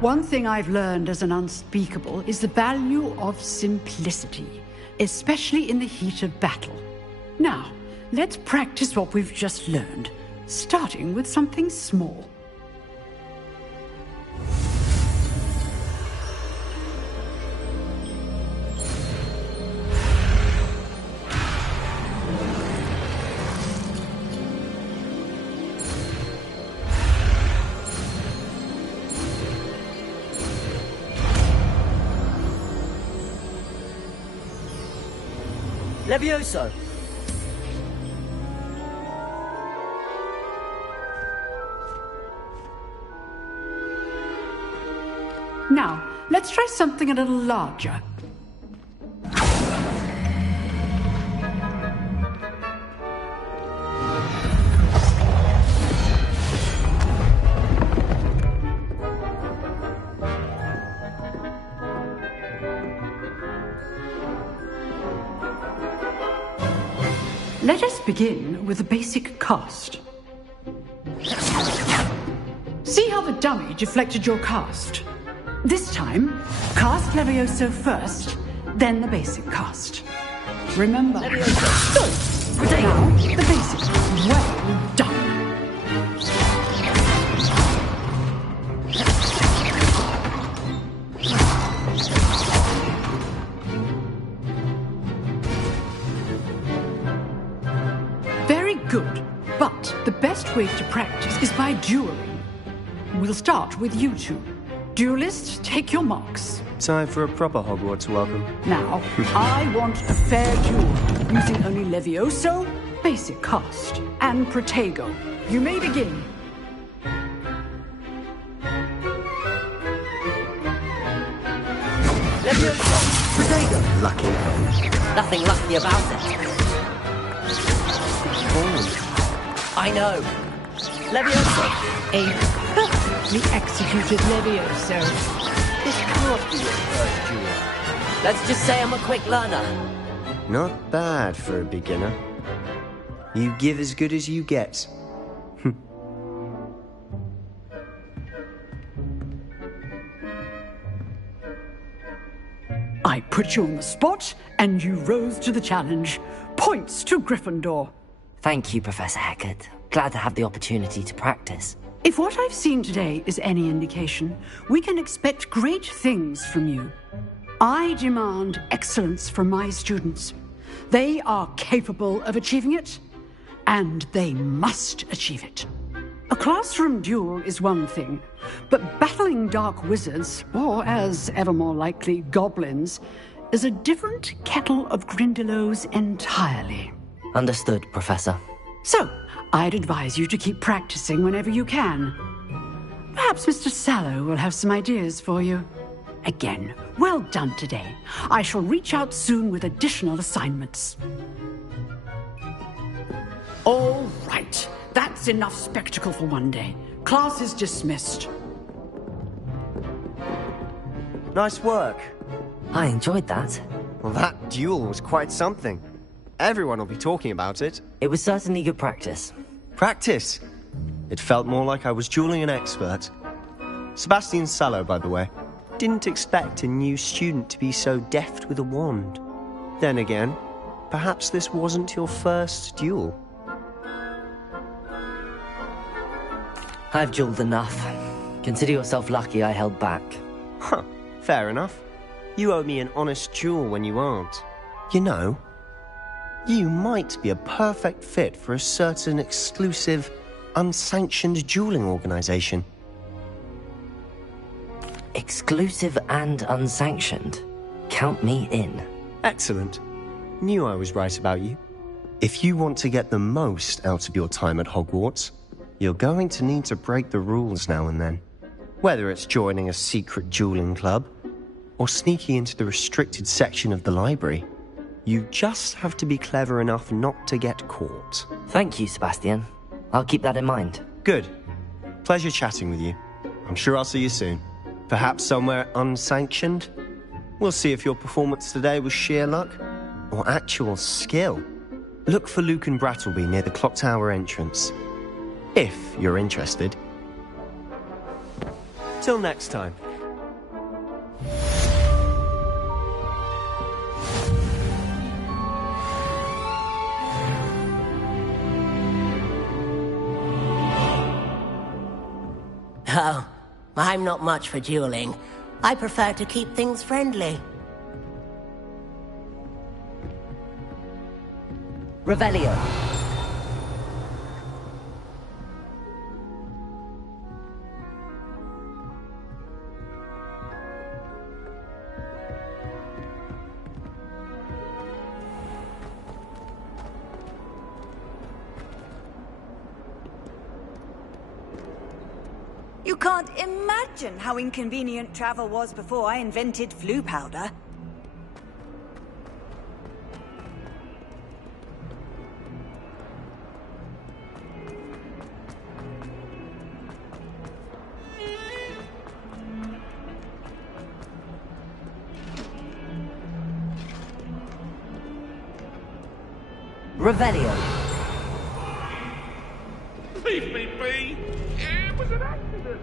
One thing I've learned as an unspeakable is the value of simplicity, especially in the heat of battle. Now, let's practice what we've just learned, starting with something small. Levioso! Now, let's try something a little larger. Let us begin with the basic cast. See how the dummy deflected your cast? This time, cast Levioso first, then the basic cast. Remember, Levioso. Good. Now, the basic. Well done. Very good, but the best way to practice is by dueling. We'll start with you two. Duelists, take your marks. Time for a proper Hogwarts welcome. Now, I want a fair duel, using only Levioso, basic cast, and Protego. You may begin. Levioso! Protego! Lucky. Nothing lucky about it. I know. Levioso! We executed Levioso. This can't be your first duel. Let's just say I'm a quick learner. Not bad for a beginner. You give as good as you get. I put you on the spot, and you rose to the challenge. Points to Gryffindor. Thank you, Professor Hecat. Glad to have the opportunity to practice. If what I've seen today is any indication, we can expect great things from you. I demand excellence from my students. They are capable of achieving it, and they must achieve it. A classroom duel is one thing, but battling dark wizards, or as ever more likely, goblins, is a different kettle of Grindylows entirely. Understood, Professor. So, I'd advise you to keep practicing whenever you can. Perhaps Mr. Sallow will have some ideas for you. Again, well done today. I shall reach out soon with additional assignments. All right. That's enough spectacle for one day. Class is dismissed. Nice work. I enjoyed that. Well, that duel was quite something. Everyone will be talking about it. It was certainly good practice. Practice? It felt more like I was dueling an expert. Sebastian Sallow, by the way. Didn't expect a new student to be so deft with a wand. Then again, perhaps this wasn't your first duel. I've dueled enough. Consider yourself lucky I held back. Huh, fair enough. You owe me an honest duel when you aren't. You know, you might be a perfect fit for a certain exclusive, unsanctioned dueling organization. Exclusive and unsanctioned? Count me in. Excellent. Knew I was right about you. If you want to get the most out of your time at Hogwarts, you're going to need to break the rules now and then. Whether it's joining a secret dueling club, or sneaking into the restricted section of the library, You just have to be clever enough not to get caught. Thank you, Sebastian. I'll keep that in mind. Good. Pleasure chatting with you. I'm sure I'll see you soon. Perhaps somewhere unsanctioned? We'll see if your performance today was sheer luck or actual skill. Look for Luke and Brattleby near the clock tower entrance. If you're interested. Till next time. Oh, I'm not much for dueling. I prefer to keep things friendly. Revelio. You can't imagine how inconvenient travel was before I invented flu powder. Revelio. Leave me be! It was an accident!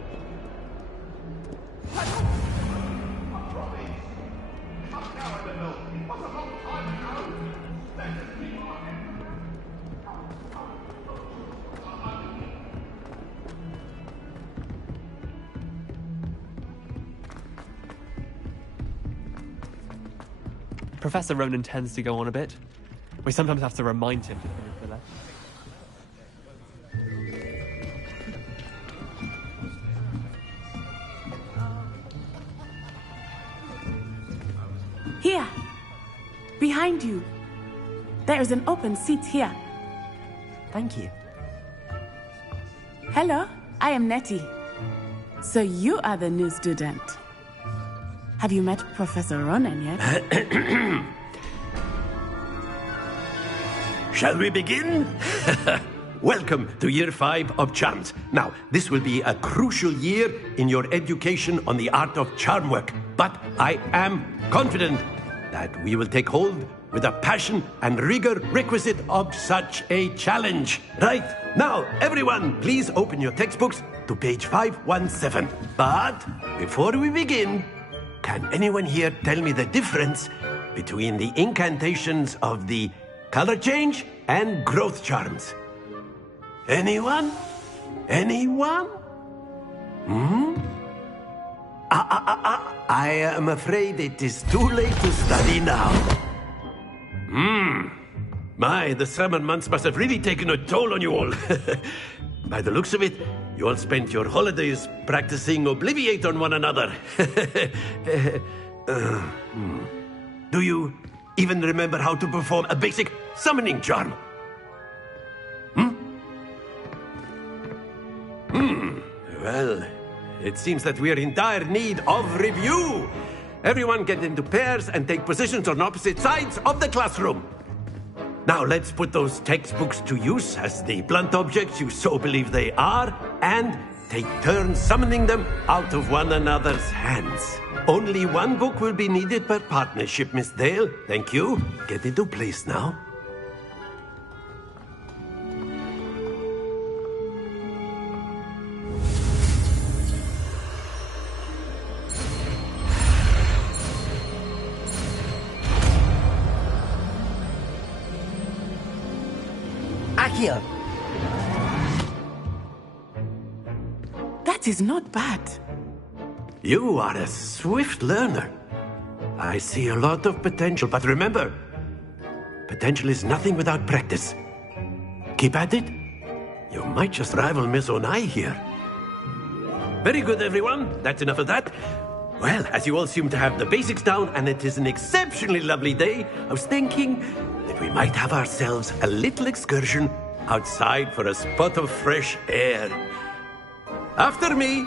Professor Ronan tends to go on a bit. We sometimes have to remind him to finish the lesson. Here! Behind you! There is an open seat here. Thank you. Hello, I am Nettie. So you are the new student. Have you met Professor Ronan yet? Shall we begin? Welcome to Year 5 of Charms. Now, this will be a crucial year in your education on the art of charm work. But I am confident that we will take hold with the passion and rigor requisite of such a challenge. Right, now, everyone, please open your textbooks to page 517. But before we begin, can anyone here tell me the difference between the incantations of the color change and growth charms? Anyone? Anyone? I am afraid it is too late to study now. My, the summer months must have really taken a toll on you all. By the looks of it, you all spent your holidays practicing Obliviate on one another. Do you even remember how to perform a basic summoning charm? Well, it seems that we are in dire need of review. Everyone get into pairs and take positions on opposite sides of the classroom. Now let's put those textbooks to use as the blunt objects you so believe they are, and take turns summoning them out of one another's hands. Only one book will be needed per partnership, Miss Dale. Thank you. Get into place now. Accio! That is not bad. You are a swift learner. I see a lot of potential, but remember, potential is nothing without practice. Keep at it. You might just rival Miss Onai here. Very good, everyone. That's enough of that. Well, as you all seem to have the basics down, and it is an exceptionally lovely day, I was thinking that we might have ourselves a little excursion outside for a spot of fresh air. After me.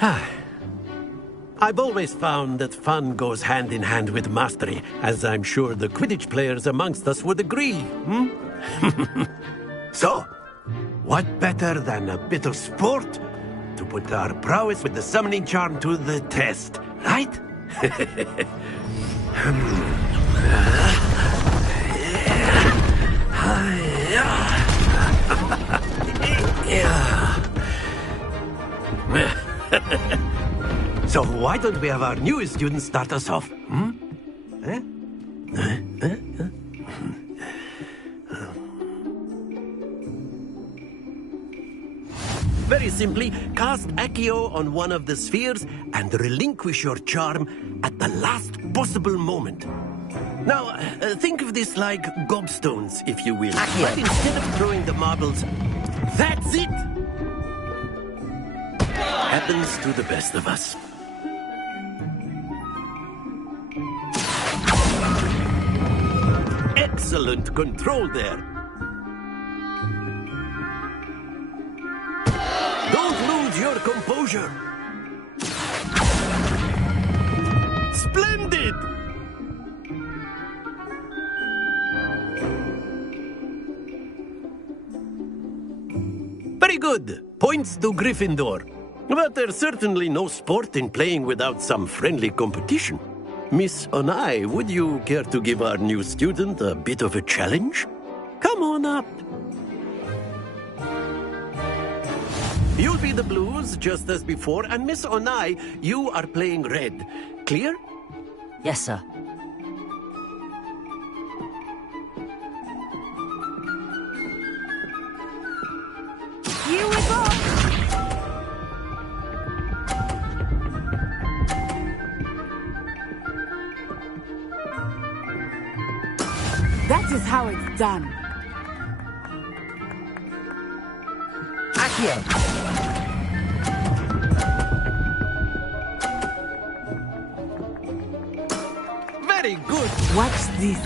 I've always found that fun goes hand in hand with mastery, as I'm sure the Quidditch players amongst us would agree, So, what better than a bit of sport to put our prowess with the summoning charm to the test, right? So why don't we have our newest student start us off? Very simply, cast Accio on one of the spheres and relinquish your charm at the last possible moment. Now, think of this like gobstones, if you will. Accio. But instead of throwing the marbles, that's it! Happens to the best of us. Excellent control there. Don't lose your composure. Splendid! Very good. Points to Gryffindor. But there's certainly no sport in playing without some friendly competition. Miss Onai, would you care to give our new student a bit of a challenge? Come on up. You'll be the blues, just as before, and Miss Onai, you are playing red. Clear? Yes, sir. Here we go! That is how it's done. Accio. Very good. Watch this.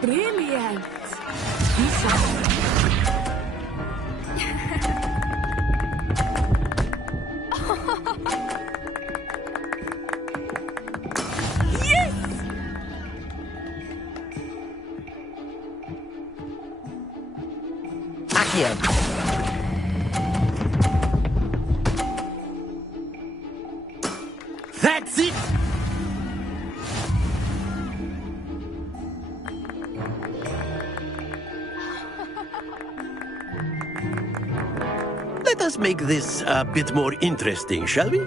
Brilliant. Yes! Accio. That's it! Let us make this a bit more interesting, shall we?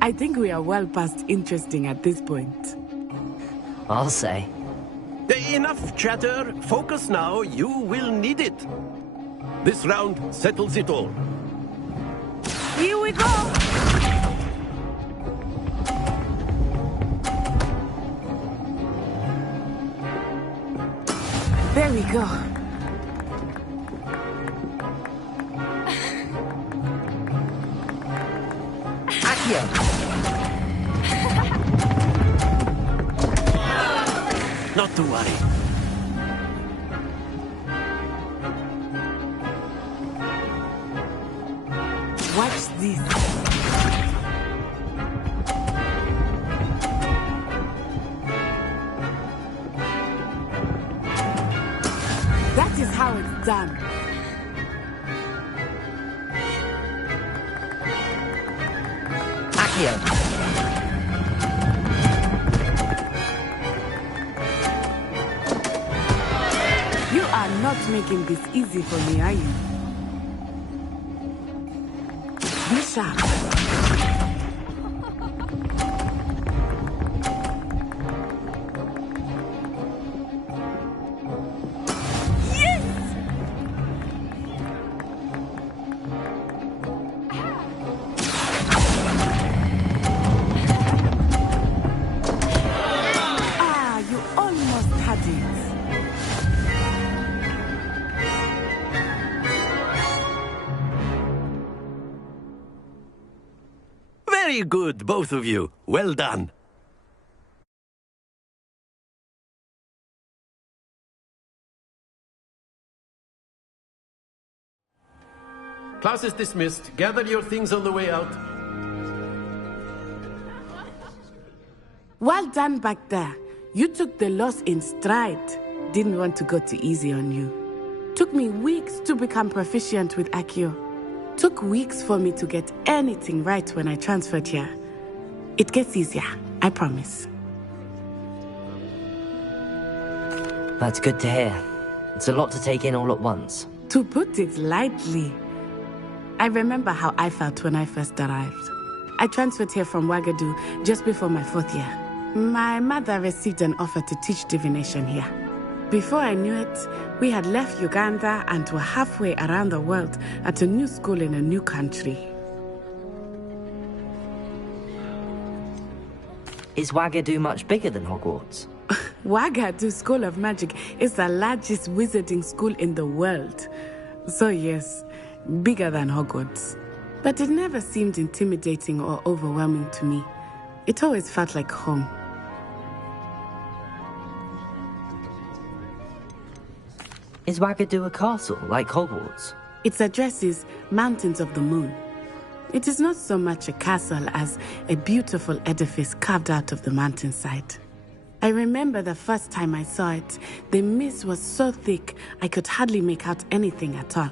I think we are well past interesting at this point. I'll say. Enough chatter. Focus now. You will need it. This round settles it all. Here we go! There we go. Accio. Not to worry. Watch this. That is how it's done. Accio. You are not making this easy for me, are you? Be sharp. Very good, both of you. Well done. Class is dismissed. Gather your things on the way out. Well done back there. You took the loss in stride. Didn't want to go too easy on you. Took me weeks to become proficient with Accio. Took weeks for me to get anything right when I transferred here. It gets easier, I promise. That's good to hear. It's a lot to take in all at once. To put it lightly, I remember how I felt when I first arrived. I transferred here from Wagadu just before my 4th year. My mother received an offer to teach divination here. Before I knew it, we had left Uganda and were halfway around the world at a new school in a new country. Is Wagadu much bigger than Hogwarts? Wagadu School of Magic is the largest wizarding school in the world. So yes, bigger than Hogwarts. But it never seemed intimidating or overwhelming to me. It always felt like home. Is Wagadu a castle, like Hogwarts? Its address is Mountains of the Moon. It is not so much a castle as a beautiful edifice carved out of the mountainside. I remember the first time I saw it, the mist was so thick I could hardly make out anything at all.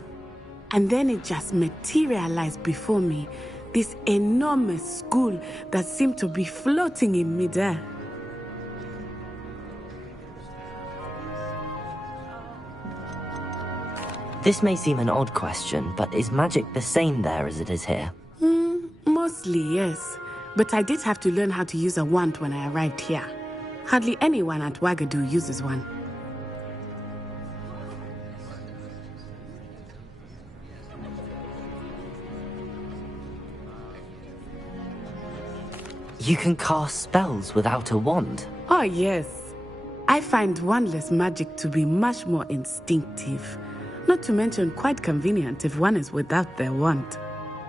And then it just materialized before me, this enormous school that seemed to be floating in midair. This may seem an odd question, but is magic the same there as it is here? Mostly, yes. But I did have to learn how to use a wand when I arrived here. Hardly anyone at Wagadu uses one. You can cast spells without a wand? Oh, yes. I find wandless magic to be much more instinctive. Not to mention quite convenient if one is without their wand.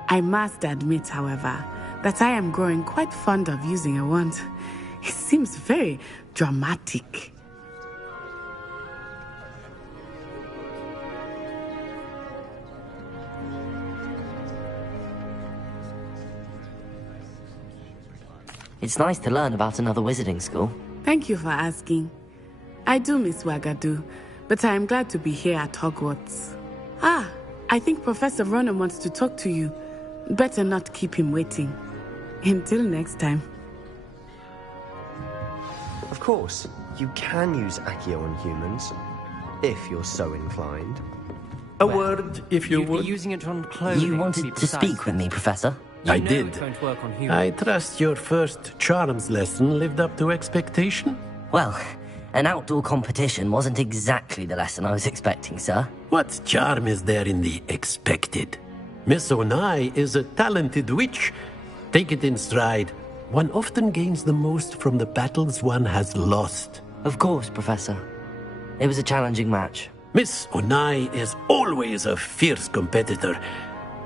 I must admit, however, that I am growing quite fond of using a wand. It seems very dramatic. It's nice to learn about another wizarding school. Thank you for asking. I do miss Wagadu, but I am glad to be here at Hogwarts. I think Professor Ronan wants to talk to you. Better not keep him waiting. Until next time. Of course, you can use Accio on humans, if you're so inclined. A word, if you would. Be using it on clothing. You wanted to speak with me, Professor? I did. I trust your first charms lesson lived up to expectation? Well, an outdoor competition wasn't exactly the lesson I was expecting, sir. What charm is there in the expected? Miss Onai is a talented witch. Take it in stride. One often gains the most from the battles one has lost. Of course, Professor. It was a challenging match. Miss Onai is always a fierce competitor,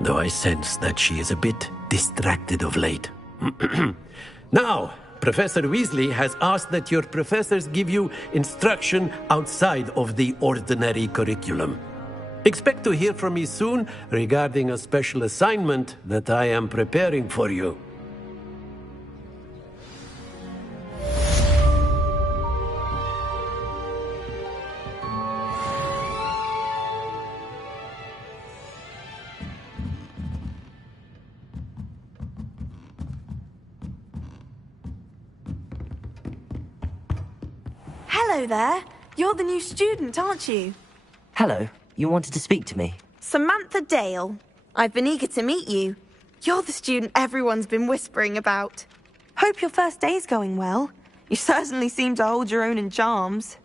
though I sense that she is a bit distracted of late. Now, Professor Weasley has asked that your professors give you instruction outside of the ordinary curriculum. Expect to hear from me soon regarding a special assignment that I am preparing for you. Hello there. You're the new student, aren't you? Hello. You wanted to speak to me? Samantha Dale. I've been eager to meet you. You're the student everyone's been whispering about. Hope your first day's going well. You certainly seem to hold your own in charms.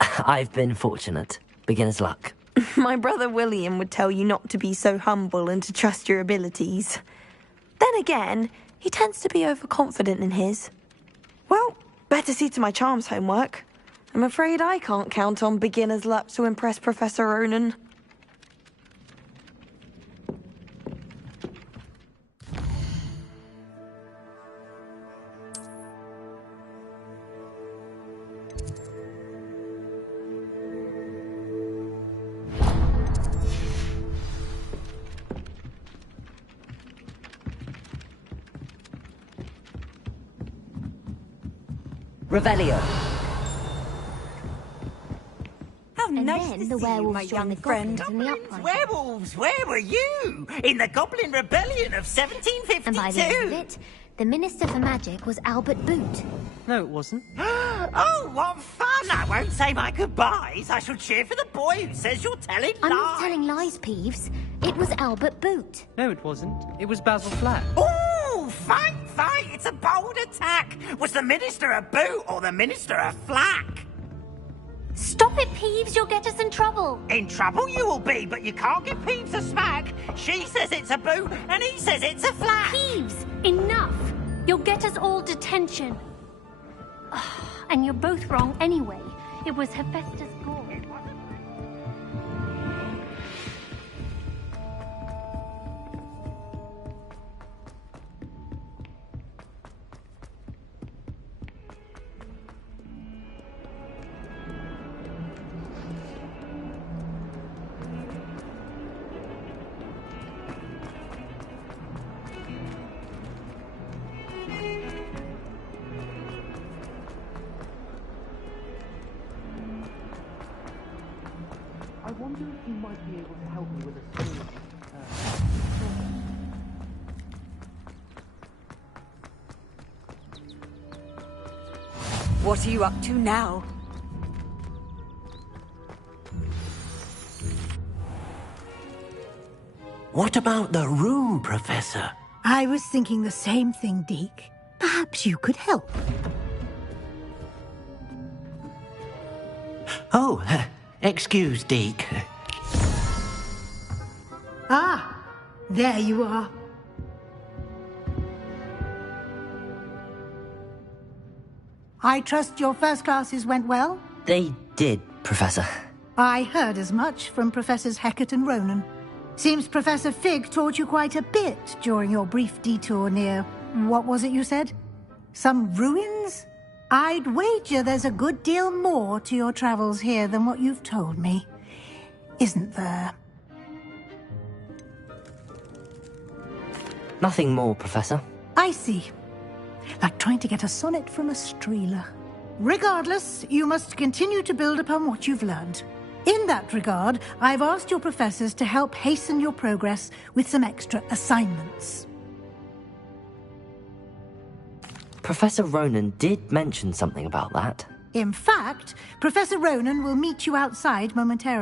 I've been fortunate. Beginner's luck. My brother William would tell you not to be so humble and to trust your abilities. Then again, he tends to be overconfident in his. Well, better see to my charms homework. I'm afraid I can't count on beginner's luck to impress Professor Ronan. Revelio. How And nice then to the see you, werewolves my joined young the friend. goblins in the uprising. Werewolves, where were you? In the Goblin Rebellion of 1752? And by the end of it, the Minister for Magic was Albert Boot. No, it wasn't. Oh, what fun! I won't say my goodbyes. I shall cheer for the boy who says you're telling I'm lies. not telling lies, Peeves. It was Albert Boot. No, it wasn't. It was Basil Flat. Oh, fight! It's a bold attack. Was the Minister a boot or the Minister a flack? Stop it, Peeves. You'll get us in trouble. In trouble you will be, but you can't give Peeves a smack. She says it's a boot, and he says it's a flack. Peeves, enough. You'll get us all detention. And you're both wrong anyway. It was Hephaestus Gore. I wonder if you might be able to help me with a story. What are you up to now? What about the room, Professor? I was thinking the same thing, Deke. Perhaps you could help. Oh, excuse, Deke. Ah, there you are. I trust your first classes went well? They did, Professor. I heard as much from Professors Hecat and Ronan. Seems Professor Fig taught you quite a bit during your brief detour near... what was it you said? Some ruins? I'd wager there's a good deal more to your travels here than what you've told me. Isn't there? Nothing more, Professor. I see. Like trying to get a sonnet from a streeler. Regardless, you must continue to build upon what you've learned. In that regard, I've asked your professors to help hasten your progress with some extra assignments. Professor Ronan did mention something about that. In fact, Professor Ronan will meet you outside momentarily.